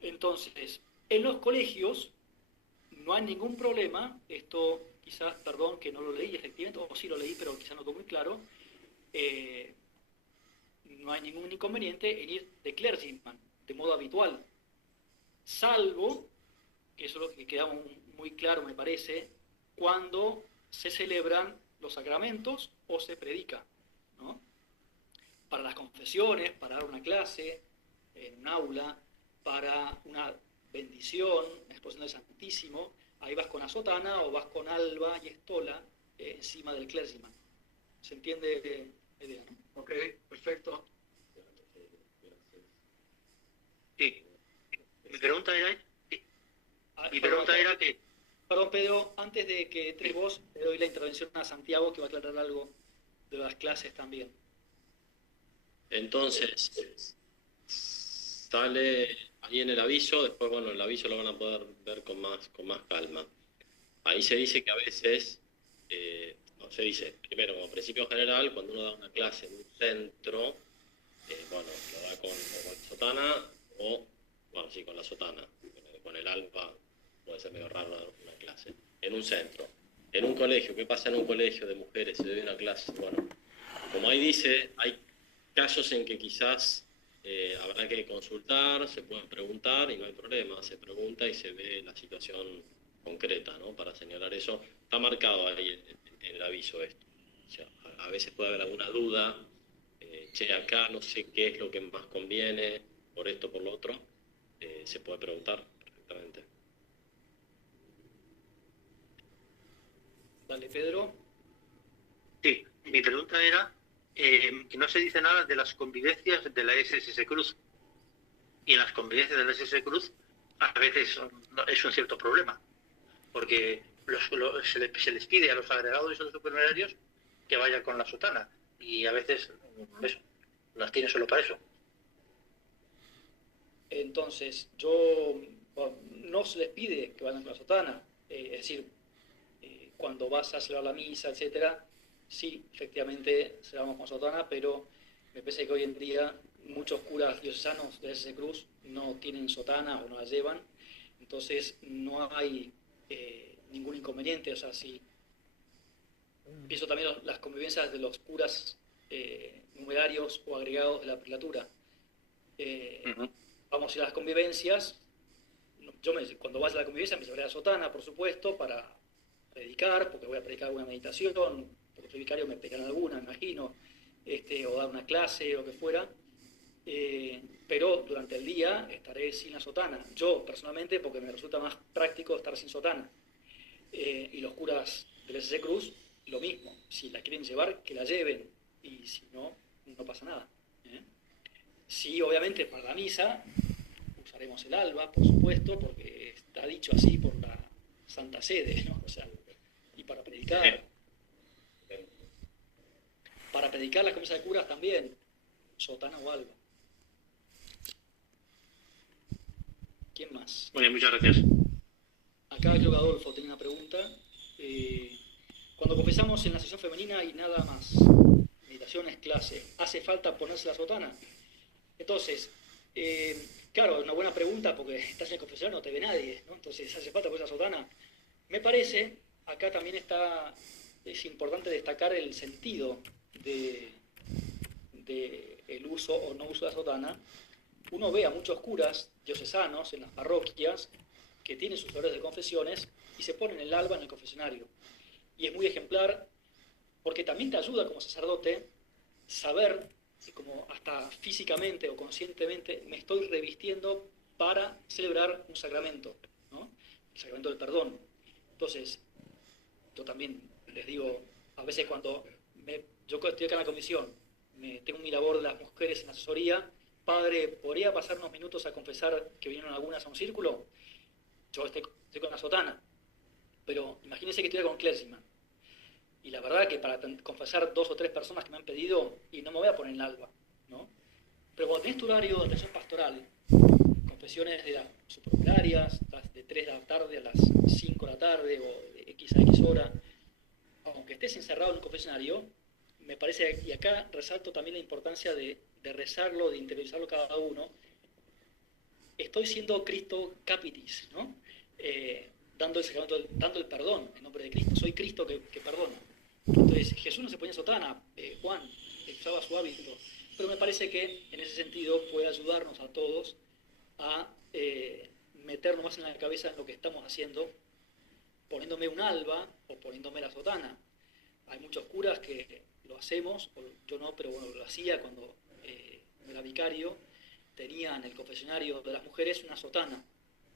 Entonces, en los colegios no hay ningún problema, esto quizás, perdón que no lo leí efectivamente, o sí lo leí, pero quizás no quedó muy claro, no hay ningún inconveniente en ir de clergyman, de modo habitual, salvo, que eso es lo que queda muy claro me parece, cuando se celebran los sacramentos o se predica, ¿no? Para las confesiones, para dar una clase en un aula, para una bendición, exposición del Santísimo, ahí vas con la sotana o vas con alba y estola encima del clergyman. ¿Se entiende la idea, no? Ok, perfecto. Sí. Mi pregunta era. Mi Perdón, pregunta era que. Perdón, Pedro, antes de que entres vos, le doy la intervención a Santiago, que va a aclarar algo de las clases también. Entonces, sale ahí en el aviso, después, bueno, el aviso lo van a poder ver con más calma. Ahí se dice que a veces, no se dice, primero, como principio general, cuando uno da una clase en un centro, bueno, lo da con la sotana o, bueno, sí, con la sotana, con el alba, puede ser medio raro dar una clase, en un centro. En un colegio, ¿qué pasa en un colegio de mujeres? Se da una clase, bueno, como ahí dice, hay casos en que quizás habrá que consultar, se pueden preguntar y no hay problema, se pregunta y se ve la situación concreta, ¿no? Para señalar eso, está marcado ahí en el aviso esto. O sea, a veces puede haber alguna duda, che, acá no sé qué es lo que más conviene, por esto, por lo otro, se puede preguntar perfectamente. Dale, Pedro. Sí, mi pregunta era que no se dice nada de las convivencias de la SS Cruz. Y las convivencias de la SS Cruz a veces es un cierto problema, porque se les pide a los agregados y a los supernumerarios que vayan con la sotana, y a veces eso, las tienen solo para eso. Entonces, no se les pide que vayan con la sotana, es decir, cuando vas a celebrar la misa, etcétera, sí, efectivamente celebramos con sotana, pero me parece que hoy en día muchos curas diocesanos de SS Cruz no tienen sotana o no la llevan, entonces no hay ningún inconveniente. O sea, si pienso también las convivencias de los curas numerarios o agregados de la prelatura. Vamos a ir a las convivencias. Cuando vaya a la convivencia me llevaré la sotana, por supuesto, para predicar, porque voy a predicar alguna meditación, porque soy vicario, me pegarán alguna, me imagino, o dar una clase o lo que fuera. Pero durante el día estaré sin la sotana. Yo, personalmente, porque me resulta más práctico estar sin sotana. Y los curas del SS Cruz, lo mismo. Si la quieren llevar, que la lleven. Y si no, no pasa nada. Sí, obviamente, para la misa usaremos el alba, por supuesto, porque está dicho así por la Santa Sede, ¿no? O sea, y para predicar. Para predicar las comisas de curas también, sotana o alba. ¿Quién más? Muy bien, muchas gracias. Acá creo que Adolfo tenía una pregunta. Cuando confesamos en la sesión femenina y nada más, meditaciones, clase, ¿hace falta ponerse la sotana? Entonces, claro, es una buena pregunta porque estás en el confesionario, no te ve nadie, ¿no? Entonces, ¿hace falta ponerse la sotana? Me parece, acá también es importante destacar el sentido de el uso o no uso de la sotana. Uno ve a muchos curas diocesanos en las parroquias que tienen sus horarios de confesiones y se ponen el alba en el confesionario. Y es muy ejemplar porque también te ayuda como sacerdote saber que como hasta físicamente o conscientemente me estoy revistiendo para celebrar un sacramento, ¿no? El sacramento del perdón. Entonces, yo también les digo, a veces cuando yo estoy acá en la comisión, tengo un mirabor de las mujeres en la asesoría, padre, ¿podría pasar unos minutos a confesar que vinieron algunas a un círculo? Yo estoy con la sotana, pero imagínense que estoy con clergyman. Y la verdad que para confesar 2 o 3 personas que me han pedido, y no me voy a poner en alba, ¿no? Pero cuando tenés tu horario de atención pastoral, confesiones de las supernumeriarias, de 3 de la tarde a las 5 de la tarde, o de X a X hora, aunque estés encerrado en un confesionario, me parece, y acá resalto también la importancia de rezarlo, de interiorizarlo cada uno. Estoy siendo Cristo Capitis, ¿no? Dando el sacramento, dando el perdón en nombre de Cristo. Soy Cristo que perdona. Entonces, Jesús no se ponía sotana, Juan usaba su hábito. Pero me parece que en ese sentido puede ayudarnos a todos a meternos más en la cabeza en lo que estamos haciendo, poniéndome un alba o poniéndome la sotana. Hay muchos curas que lo hacemos, o yo no, pero bueno, lo hacía cuando era vicario, tenía en el confesionario de las mujeres una sotana,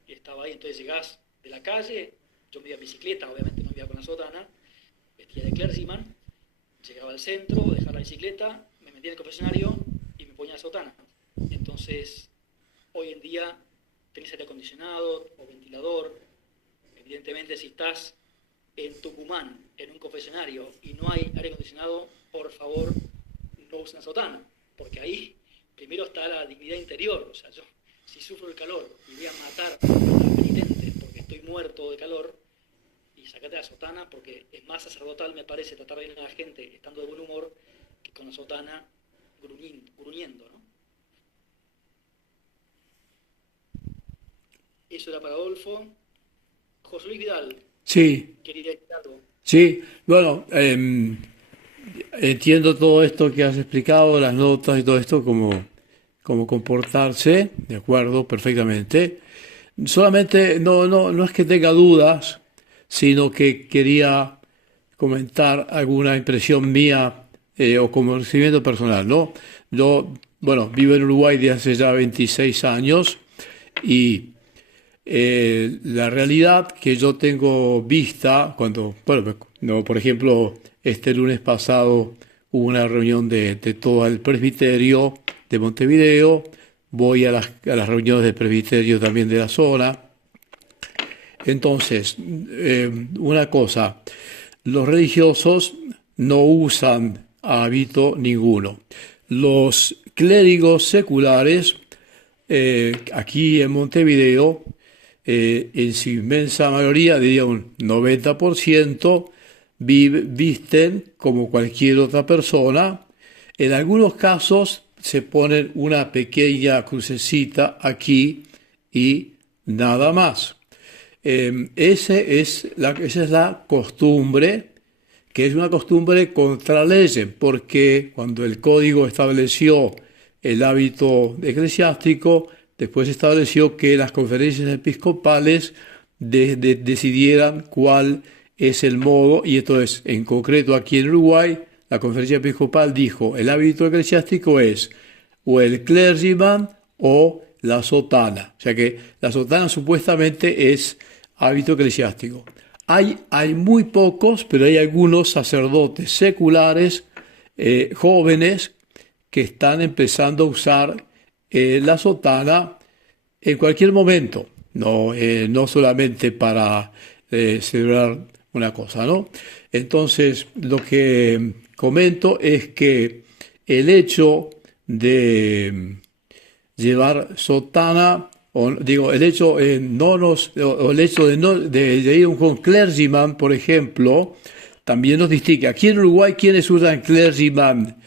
y estaba ahí. Entonces llegás de la calle, yo me iba en bicicleta, obviamente no me iba con la sotana, vestía de clergyman, llegaba al centro, dejaba la bicicleta, me metía en el confesionario y me ponía la sotana. Entonces, hoy en día tenés aire acondicionado o ventilador. Evidentemente, si estás en Tucumán, en un confesionario, y no hay aire acondicionado, por favor, no usen la sotana, porque ahí primero está la dignidad interior. O sea, yo, si sufro el calor y voy a matar a los penitentes porque estoy muerto de calor, y sacate la sotana, porque es más sacerdotal, me parece, tratar bien a la gente estando de buen humor que con la sotana gruñendo, ¿no? Eso era para Adolfo. José Luis Vidal. Sí, Quería decir algo. sí, bueno, entiendo todo esto que has explicado, las notas y todo esto, cómo comportarse, de acuerdo, perfectamente. Solamente no es que tenga dudas, sino que quería comentar alguna impresión mía o conocimiento personal, ¿no? Yo, bueno, vivo en Uruguay desde hace ya 26 años y la realidad que yo tengo vista cuando, bueno, no, por ejemplo, este lunes pasado hubo una reunión de todo el presbiterio de Montevideo, voy a las reuniones de presbiterio también de la zona. Entonces, una cosa, los religiosos no usan hábito ninguno. Los clérigos seculares, aquí en Montevideo, en su inmensa mayoría, diría un 90%, visten como cualquier otra persona. En algunos casos se ponen una pequeña crucecita aquí y nada más. Esa es la costumbre, que es una costumbre contra ley, porque cuando el código estableció el hábito eclesiástico, después estableció que las conferencias episcopales decidieran cuál es el modo, y entonces, en concreto aquí en Uruguay, la conferencia episcopal dijo, el hábito eclesiástico es o el clergyman o la sotana. O sea que la sotana supuestamente es hábito eclesiástico. Hay muy pocos, pero hay algunos sacerdotes seculares jóvenes que están empezando a usar la sotana en cualquier momento, no solamente para celebrar una cosa, ¿no? Entonces, lo que comento es que el hecho de llevar sotana, el hecho de ir con clergyman, por ejemplo, también nos distingue. Aquí en Uruguay, ¿quiénes usan clergyman?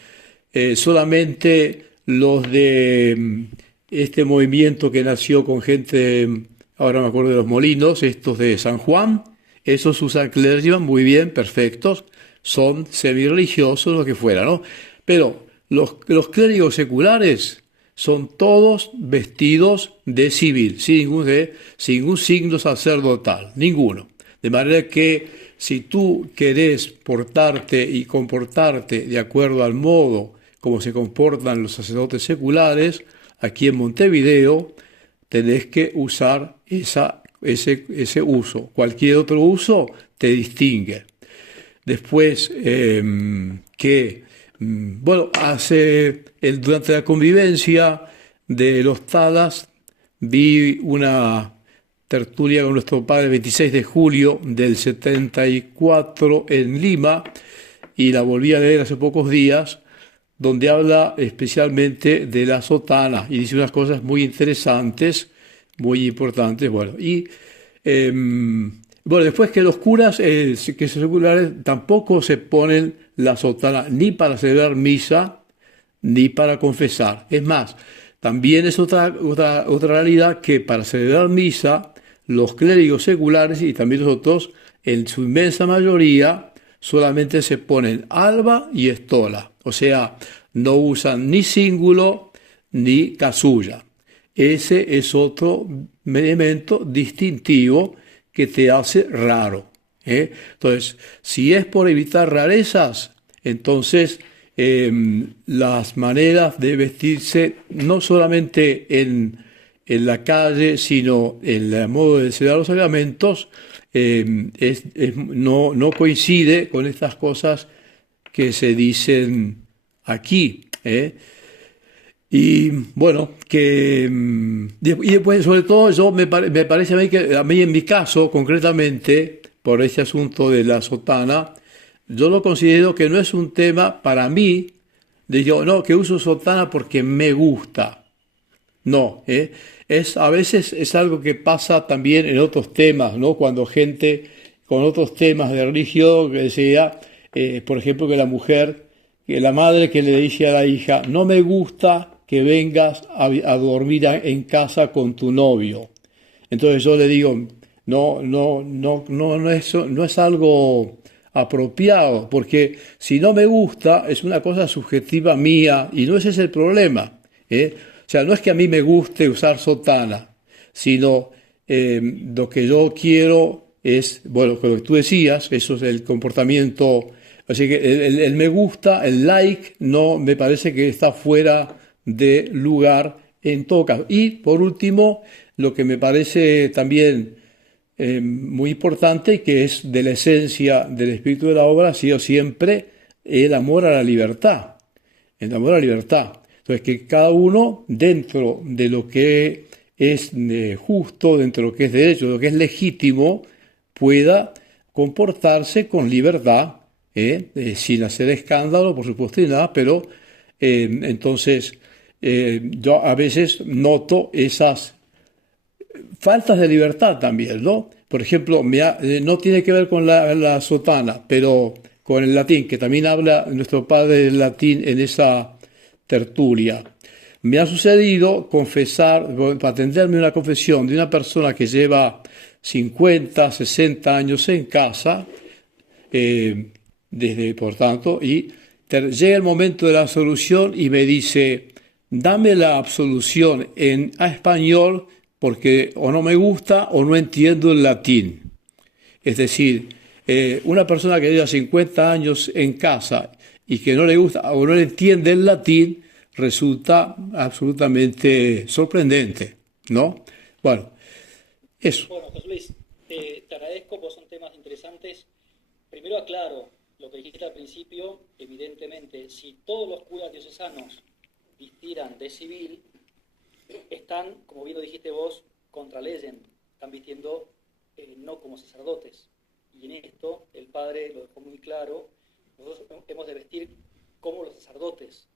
Solamente los de este movimiento que nació con gente, ahora me acuerdo de los Molinos, estos de San Juan, esos usan clergyman, muy bien, perfectos, son semi-religiosos, lo que fuera, ¿no? Pero los clérigos seculares son todos vestidos de civil, sin ningún signo sacerdotal, ninguno. De manera que si tú querés portarte y comportarte de acuerdo al modo como se comportan los sacerdotes seculares, aquí en Montevideo tenés que usar ese uso. Cualquier otro uso te distingue. Después, durante la convivencia de los Talas, vi una tertulia con nuestro padre el 26 de julio del 74 en Lima, y la volví a leer hace pocos días, donde habla especialmente de la sotana y dice unas cosas muy interesantes, muy importantes. Después que los curas que son seculares tampoco se ponen la sotana ni para celebrar misa ni para confesar. Es más, también es otra realidad que para celebrar misa los clérigos seculares y también los otros, en su inmensa mayoría, solamente se ponen alba y estola. O sea, no usan ni cíngulo ni casulla. Ese es otro elemento distintivo que te hace raro. Entonces, si es por evitar rarezas, entonces las maneras de vestirse, no solamente en la calle, sino en el modo de celebrar los sacramentos, no coincide con estas cosas que se dicen aquí. Y bueno, y después, sobre todo, me parece a mí en mi caso, concretamente, por este asunto de la sotana, yo lo considero que no es un tema para mí, que uso sotana porque me gusta. No, a veces es algo que pasa también en otros temas, ¿no? Cuando gente con otros temas de religión, que decía, por ejemplo, que la madre que le dice a la hija, no me gusta que vengas a dormir en casa con tu novio. Entonces yo le digo, no es algo apropiado, porque si no me gusta es una cosa subjetiva mía y no ese es el problema. O sea, no es que a mí me guste usar sotana, sino lo que yo quiero es, lo que tú decías, eso es el comportamiento. Así que el me gusta, el like, no me parece que está fuera de lugar en todo caso. Y por último, lo que me parece también muy importante, que es de la esencia del espíritu de la obra, ha sido siempre el amor a la libertad, el amor a la libertad. Entonces, que cada uno, dentro de lo que es justo, dentro de lo que es derecho, de lo que es legítimo, pueda comportarse con libertad, sin hacer escándalo, por supuesto, y nada, pero entonces yo a veces noto esas faltas de libertad también, ¿no? Por ejemplo, no tiene que ver con la sotana, pero con el latín, que también habla nuestro padre del latín en esa tertulia. Me ha sucedido confesar, para atenderme una confesión de una persona que lleva 50, 60 años en casa, por tanto, y llega el momento de la absolución y me dice, dame la absolución en español porque o no me gusta o no entiendo el latín. Es decir, una persona que lleva 50 años en casa y que no le gusta o no le entiende el latín, resulta absolutamente sorprendente, ¿no? Bueno, eso. Bueno, José Luis, te agradezco porque son temas interesantes. Primero aclaro lo que dijiste al principio. Evidentemente, si todos los curas diocesanos vistieran de civil, están, como bien lo dijiste vos, contraleyen, están vistiendo no como sacerdotes. Y en esto el padre lo dejó muy claro, nosotros hemos de vestir como los sacerdotes,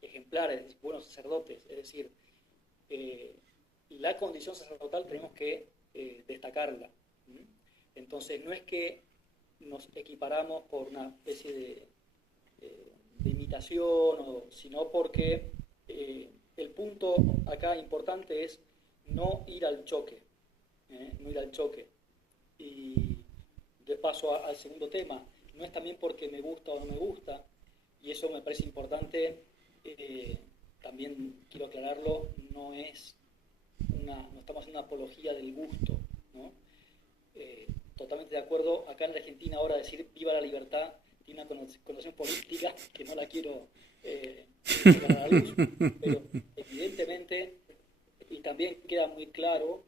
ejemplares, buenos sacerdotes, es decir, la condición sacerdotal tenemos que destacarla. Entonces no es que nos equiparamos por una especie de imitación, sino porque el punto acá importante es no ir al choque, no ir al choque. Y de paso al segundo tema, no es también porque me gusta o no me gusta, y eso me parece importante, también quiero aclararlo, no estamos en una apología del gusto, ¿no? Totalmente de acuerdo, acá en la Argentina ahora decir viva la libertad tiene una connotación política que no la quiero sacar a la luz, pero evidentemente, y también queda muy claro,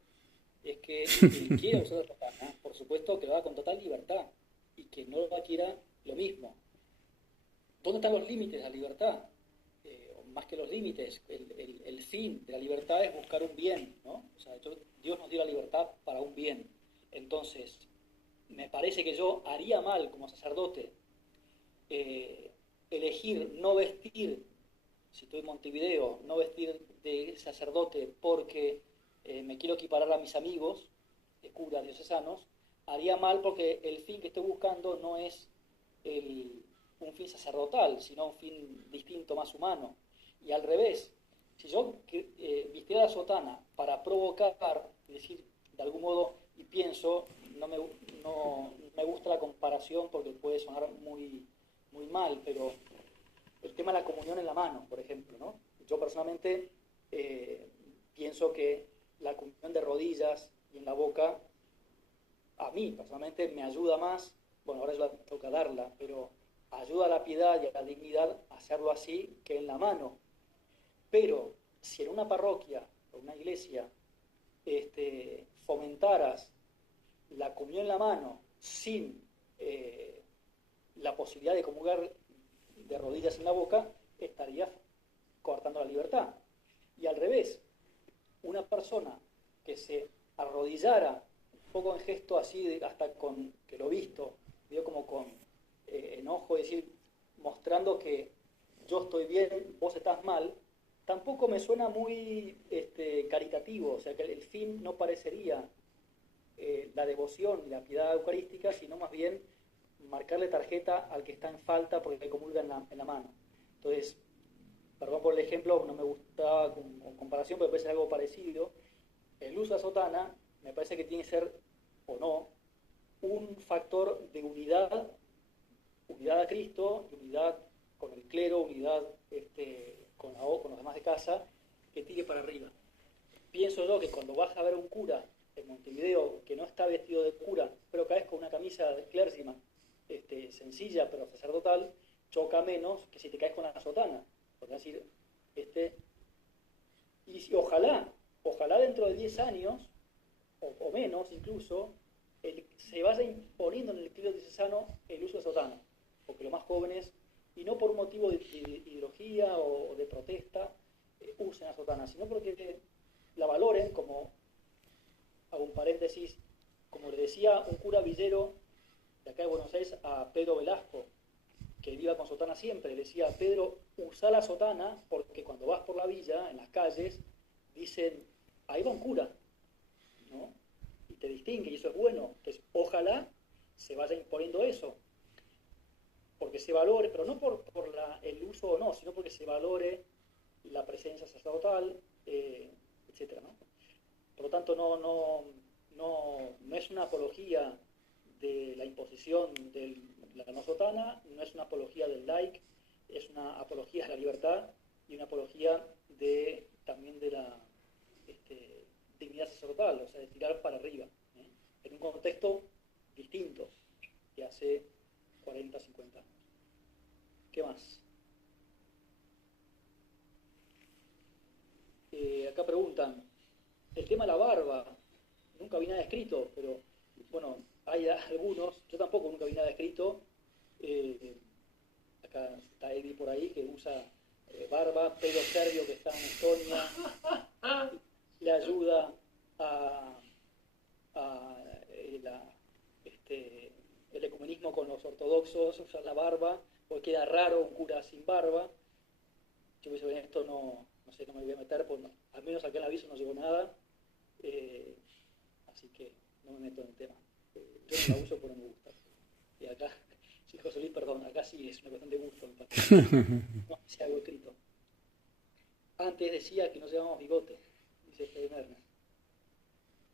es que quien quiera usar la sotana, por supuesto que lo haga con total libertad, y que no lo quiera lo mismo. ¿Dónde están los límites de la libertad? Más que los límites, el fin de la libertad es buscar un bien, ¿no? O sea, Dios nos dio la libertad para un bien. Entonces, me parece que yo haría mal como sacerdote elegir no vestir, si estoy en Montevideo, no vestir de sacerdote porque me quiero equiparar a mis amigos, curas diocesanos. Haría mal porque el fin que estoy buscando no es un fin sacerdotal, sino un fin distinto, más humano. Y al revés, si yo vistiera la sotana para provocar, es decir, de algún modo, y pienso, no me gusta la comparación porque puede sonar muy, muy mal, pero el tema de la comunión en la mano, por ejemplo, ¿no? Yo personalmente pienso que la comunión de rodillas y en la boca, a mí personalmente me ayuda más, bueno, ahora yo toca darla, pero ayuda a la piedad y a la dignidad hacerlo así que en la mano. Pero si en una parroquia o una iglesia fomentaras la comunión en la mano sin la posibilidad de comulgar de rodillas en la boca, estarías cortando la libertad. Y al revés, una persona que se arrodillara un poco en gesto así, hasta con, que lo he visto, veo como con enojo, es decir, mostrando que yo estoy bien, vos estás mal, tampoco me suena muy caritativo, o sea que el fin no parecería la devoción y la piedad eucarística, sino más bien marcarle tarjeta al que está en falta porque comulga en la mano. Entonces, perdón por el ejemplo, no me gustaba con comparación, pero puede ser algo parecido. El uso de la sotana me parece que tiene que ser, o no, un factor de unidad a Cristo, unidad con el clero, unidad con los demás de casa, que tire para arriba. Pienso yo que cuando vas a ver a un cura en Montevideo que no está vestido de cura, pero caes con una camisa de clérgima, sencilla pero sacerdotal, choca menos que si te caes con una sotana. Por decir, Y ojalá dentro de 10 años, o menos incluso, se vaya imponiendo en el clero diocesano el uso de sotana, porque los más jóvenes, y no por un motivo de ideología o de protesta, usen la sotana, sino porque la valoren, como, hago un paréntesis, como le decía un cura villero de acá de Buenos Aires a Pedro Velasco, que él iba con sotana siempre, le decía: Pedro, usa la sotana porque cuando vas por la villa, en las calles, dicen, ahí va un cura, ¿no? Y te distingue, y eso es bueno. Entonces, ojalá se vaya imponiendo eso, porque se valore, pero no por el uso o no, sino porque se valore la presencia sacerdotal, etcétera, ¿no? Por lo tanto, no es una apología de la imposición de la no sotana, no es una apología del laic, es una apología de la libertad y una apología también de la dignidad sacerdotal, o sea, de tirar para arriba, en un contexto distinto que hace 40, 50 años. ¿Qué más? Acá preguntan, el tema de la barba, nunca vi nada escrito, pero bueno, hay algunos, yo tampoco nunca vi nada escrito. Acá está Eddie por ahí que usa barba. Pedro Servio, que está en Estonia, le ayuda el ecumenismo con los ortodoxos, usar la barba, porque queda raro un cura sin barba. Yo pienso que en esto no me voy a meter, porque al menos acá en el aviso no llegó nada, así que no me meto en el tema. Yo no la uso porque no me gusta. Y acá, sí, José Luis, perdón, acá sí es una cuestión de gusto. No, si algo escrito. Antes decía que nos llevamos bigote, dice Fede Merner.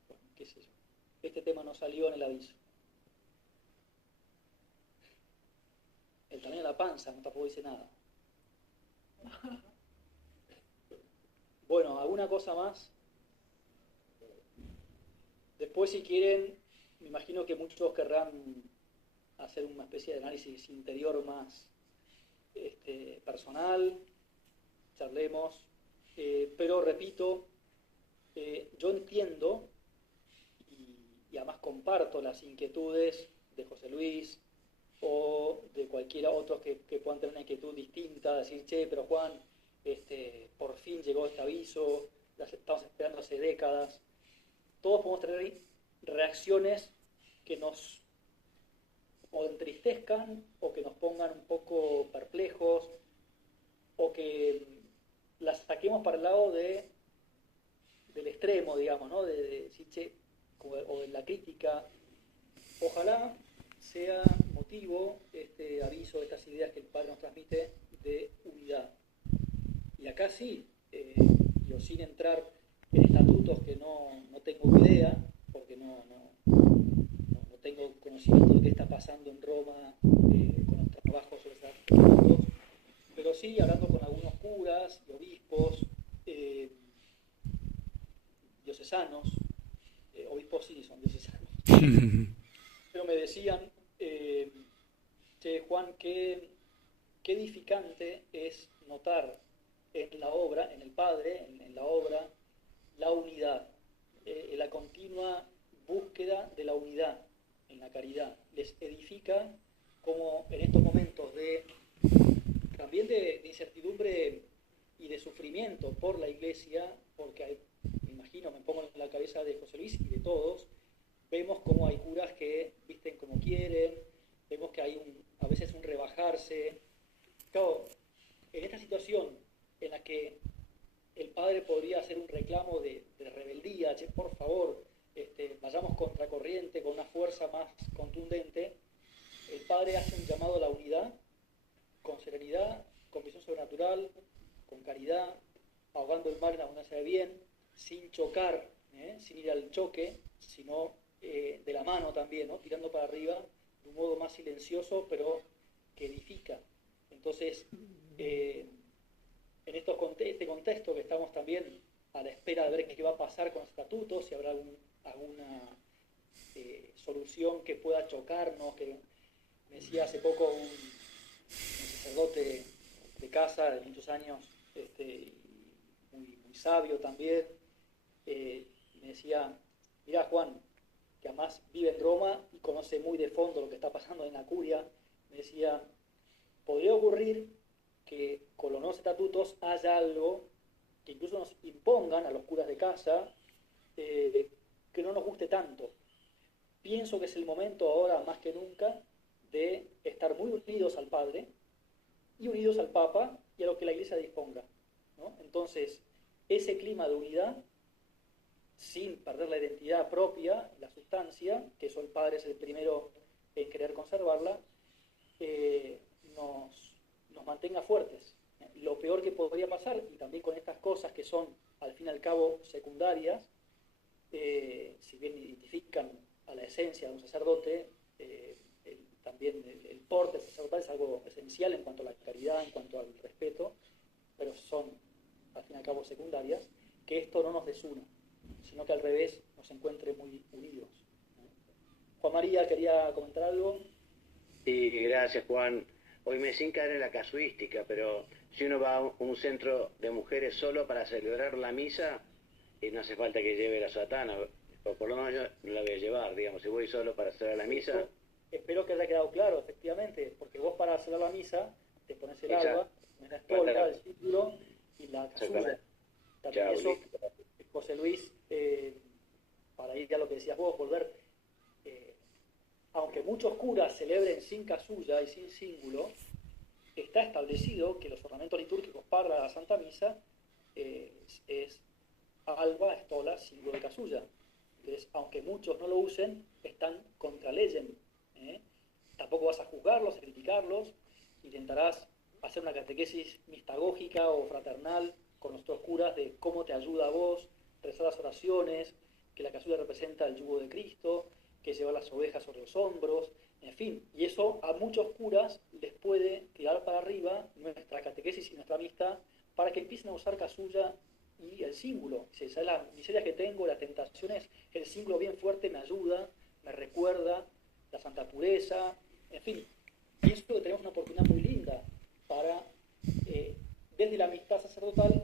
Bueno, qué sé yo. Este tema no salió en el aviso. El tamaño de la panza, no tampoco dice nada. Bueno, ¿alguna cosa más? Después, si quieren, me imagino que muchos querrán hacer una especie de análisis interior más personal, charlemos, pero repito, yo entiendo y además comparto las inquietudes de José Luis o de cualquiera otro que puedan tener una inquietud distinta, decir, che, pero Juan, por fin llegó este aviso, las estamos esperando hace décadas. Todos podemos tener reacciones que nos o entristezcan o que nos pongan un poco perplejos o que las saquemos para el lado del extremo, digamos, ¿no? De decir, che, o de la crítica. Ojalá sea motivo este aviso, estas ideas que el Padre nos transmite de unidad. Y acá sí, yo sin entrar en estatutos que no tengo idea, porque no tengo conocimiento de qué está pasando en Roma con los trabajos sobre estos estatutos, pero sí hablando con algunos curas y obispos diocesanos, obispos sí son diocesanos, pero me decían, che, Juan, qué edificante es notar en la obra, en el Padre, en la obra, la unidad, la continua búsqueda de la unidad en la caridad. Les edifica como en estos momentos también de incertidumbre y de sufrimiento por la Iglesia, porque me imagino, me pongo en la cabeza de José Luis y de todos, vemos como hay curas que visten como quieren, vemos que hay a veces un rebajarse. Claro, en esta situación en la que el Padre podría hacer un reclamo de rebeldía, che, por favor, vayamos contracorriente con una fuerza más contundente, el Padre hace un llamado a la unidad, con serenidad, con visión sobrenatural, con caridad, ahogando el mar en abundancia de bien, sin chocar, sin ir al choque, sino de la mano también, ¿no? Tirando para arriba de un modo más silencioso, pero que edifica. Entonces, en este contexto que estamos también a la espera de ver qué va a pasar con los estatutos, si habrá alguna solución que pueda chocarnos, que me decía hace poco un sacerdote de casa de muchos años, me muy sabio también. Me decía, mirá Juan, que además vive en Roma y conoce muy de fondo lo que está pasando en la curia, me decía, podría ocurrir que con los nuevos estatutos haya algo que incluso nos impongan a los curas de casa, que no nos guste tanto. Pienso que es el momento ahora, más que nunca, de estar muy unidos al Padre y unidos al Papa y a lo que la Iglesia disponga, ¿no? Entonces, ese clima de unidad, sin perder la identidad propia, la sustancia, que eso el Padre es el primero en querer conservarla, nos mantenga fuertes. Lo peor que podría pasar, y también con estas cosas que son al fin y al cabo secundarias, si bien identifican a la esencia de un sacerdote, también el porte sacerdotal es algo esencial en cuanto a la caridad, en cuanto al respeto, pero son al fin y al cabo secundarias, que esto no nos desuna, sino que al revés nos encuentre muy unidos. Juan María, ¿quería comentar algo? Sí, gracias Juan. Hoy me sin caer en la casuística, pero si uno va a un centro de mujeres solo para celebrar la misa, no hace falta que lleve la sotana, o por lo menos yo no la voy a llevar, digamos, si voy solo para celebrar la misa. Espero que haya quedado claro, efectivamente, porque vos para celebrar la misa te pones el Exacto. alba, la estola, el círculo y la casulla. También Chao, eso, listo. José Luis, para ir a lo que decías vos, volver, aunque muchos curas celebren sin casulla y sin cíngulo, está establecido que los ornamentos litúrgicos para la Santa Misa es alba, estola, cíngulo y casulla. Entonces, aunque muchos no lo usen, están contra leyes. Tampoco vas a juzgarlos, a criticarlos, intentarás hacer una catequesis mistagógica o fraternal con nuestros curas de cómo te ayuda a vos, rezar las oraciones, que la casulla representa el yugo de Cristo, que lleva las ovejas sobre los hombros, en fin, y eso a muchos curas les puede tirar para arriba nuestra catequesis y nuestra amistad para que empiecen a usar casulla y el cíngulo. Si ¿sabes las miserias que tengo, las tentaciones? El cíngulo bien fuerte me ayuda, me recuerda la santa pureza, en fin. Pienso que tenemos una oportunidad muy linda para, desde la amistad sacerdotal,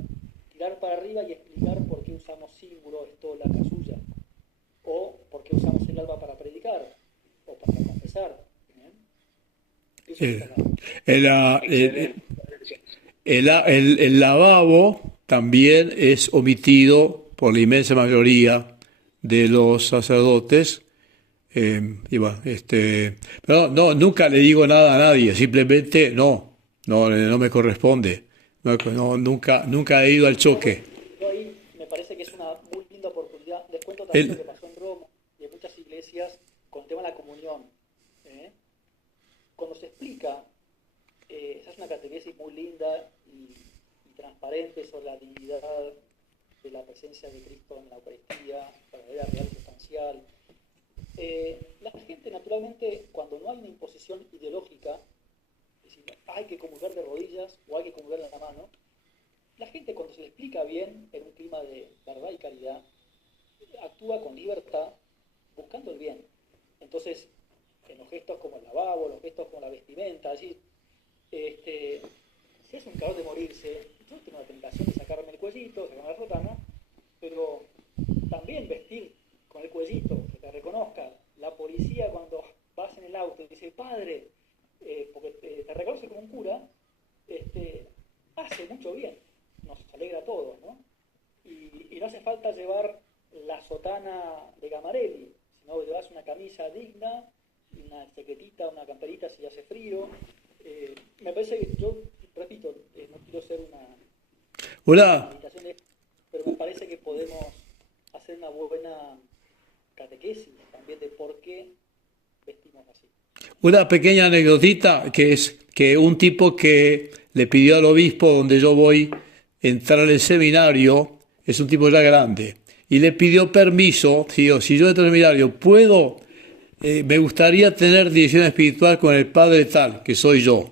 tirar para arriba y explicar por qué usamos cíngulo, estola, casulla, o por qué usamos el alba para predicar, o para confesar. El lavabo también es omitido por la inmensa mayoría de los sacerdotes. Y bueno, pero no, nunca le digo nada a nadie, simplemente no me corresponde. Nunca he ido al choque. Yo ahí me parece que es una muy linda oportunidad. Les cuento también lo que pasó en Roma y en muchas iglesias con el tema de la comunión. Cuando se explica, se hace una catequesis muy linda y transparente sobre la dignidad de la presencia de Cristo en la Eucaristía, la verdadera real sustancial. La gente, naturalmente, cuando no hay una imposición ideológica, es decir, hay que comulgar de rodillas o hay que comulgar en la mano, la gente, cuando se le explica bien, en un clima de verdad y caridad, actúa con libertad, buscando el bien. Entonces, en los gestos como el lavabo, los gestos como la vestimenta, así, si es un calor de morirse, yo tengo la tentación de sacarme el cuellito, sacarme la sotana, pero también vestir con el cuellito, que te reconozca. La policía cuando vas en el auto y dice, padre, porque te reconoce como un cura, hace mucho bien, nos alegra a todos, ¿no? Y no hace falta llevar la sotana de Gamarelli, sino llevas una camisa digna, una chaquetita, una camperita si hace frío. Me parece que yo, repito, no quiero ser una invitación, pero me parece que podemos hacer una buena catequesis también de por qué vestimos así. Una pequeña anécdotita que es que un tipo que le pidió al obispo donde yo voy entrar al seminario, es un tipo ya grande, y le pidió permiso, si yo entro al seminario, ¿puedo? Me gustaría tener dirección espiritual con el padre tal, que soy yo.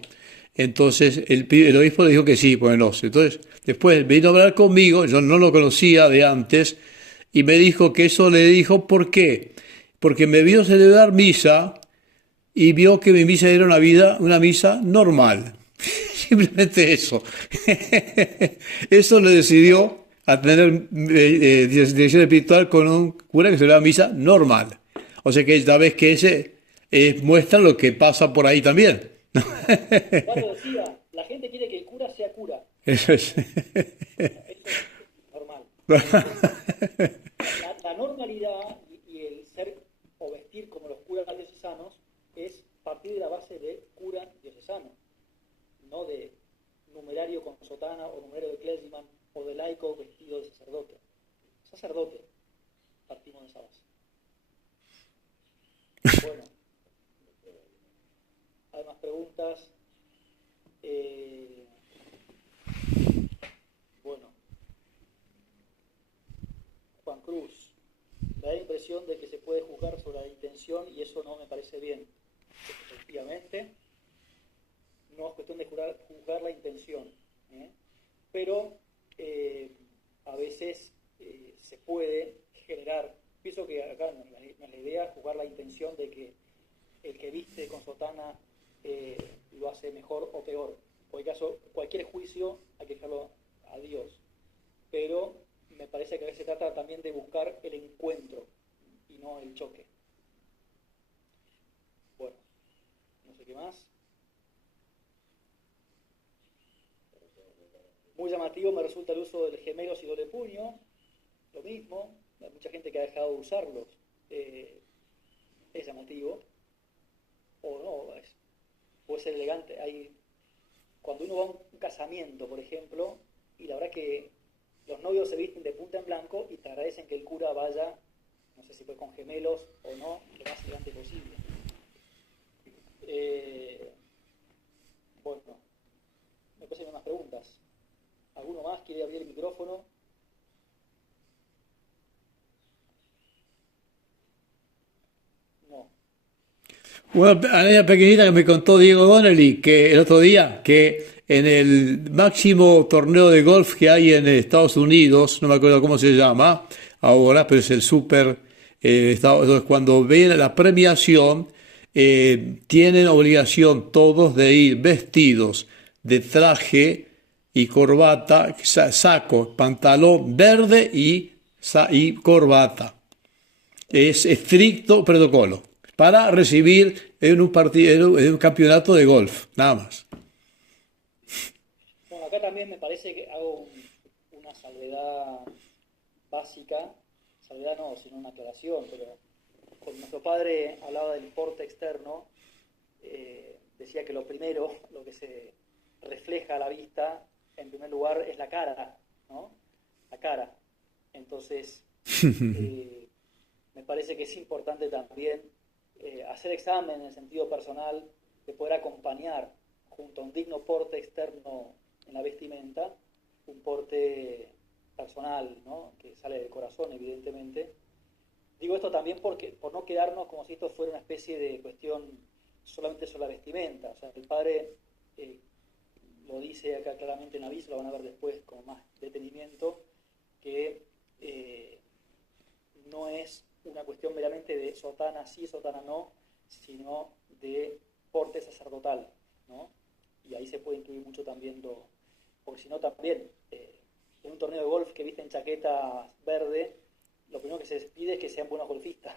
Entonces el obispo le dijo que sí, pues no. Entonces después vino a hablar conmigo, yo no lo conocía de antes, y me dijo que eso le dijo, ¿por qué? Porque me vio celebrar misa y vio que mi misa era una misa normal. Simplemente eso. Eso le decidió a tener dirección espiritual con un cura que celebra misa normal. O sea que esta vez que ese muestra lo que pasa por ahí también. Claro, decía, la gente quiere que el cura sea cura. Eso es. Eso es normal. La normalidad y el ser o vestir como los curas diocesanos es partir de la base de cura diocesano, no de numerario con sotana o numerario de clergyman o de laico vestido de sacerdote. Sacerdote, partimos de esa base. Bueno, hay más preguntas. Bueno, Juan Cruz, me da la impresión de que se puede juzgar sobre la intención y eso no me parece bien. Efectivamente, no es cuestión de juzgar la intención, pero a veces se puede generar, pienso que acá no es la idea juzgar la intención de que el que viste con sotana lo hace mejor o peor. En cualquier caso, cualquier juicio hay que dejarlo a Dios, pero me parece que a veces se trata también de buscar el encuentro y no el choque. Bueno, no sé qué más. Muy llamativo me resulta el uso del gemelos y doble puño, lo mismo, hay mucha gente que ha dejado de usarlos, es llamativo, o no, puede ser elegante. Cuando uno va a un casamiento, por ejemplo, y la verdad que los novios se visten de punta en blanco y te agradecen que el cura vaya, no sé si fue con gemelos o no, lo más elegante posible. Bueno, me parece que hay más preguntas. ¿Alguno más quiere abrir el micrófono? No. Una anécdota pequeñita que me contó Diego Donnelly que el otro día, que en el máximo torneo de golf que hay en Estados Unidos, no me acuerdo cómo se llama ahora, pero es el Super, entonces cuando ven la premiación, tienen obligación todos de ir vestidos de traje y corbata, saco, pantalón verde y corbata. Es estricto protocolo para recibir en un partido, en un campeonato de golf, nada más. Bueno, acá también me parece que hago una salvedad básica, salvedad no, sino una aclaración, pero cuando nuestro padre hablaba del porte externo, decía que lo primero, lo que se refleja a la vista, en primer lugar, es la cara, ¿no? La cara. Entonces, me parece que es importante también hacer examen en el sentido personal de poder acompañar junto a un digno porte externo en la vestimenta, un porte personal, ¿no? Que sale del corazón, evidentemente. Digo esto también por no quedarnos como si esto fuera una especie de cuestión solamente sobre la vestimenta. O sea, el padre lo dice acá claramente en aviso, lo van a ver después con más detenimiento, que no es una cuestión meramente de sotana sí, sotana no, sino de porte sacerdotal, ¿no? Y ahí se puede incluir mucho también porque si no también en un torneo de golf que visten chaquetas verde, lo primero que se les pide es que sean buenos golfistas.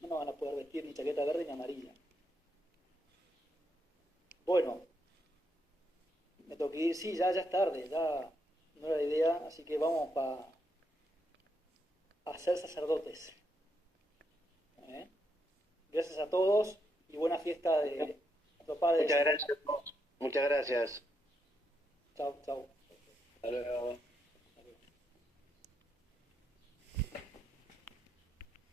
No van a poder vestir ni chaqueta verde ni amarilla. Bueno, me tengo que ir, sí, ya es tarde, ya no era la idea, así que vamos a ser sacerdotes. Gracias a todos y buena fiesta de nuestro Padre. Muchas gracias. Muchas gracias. Chao, chao. Hasta luego.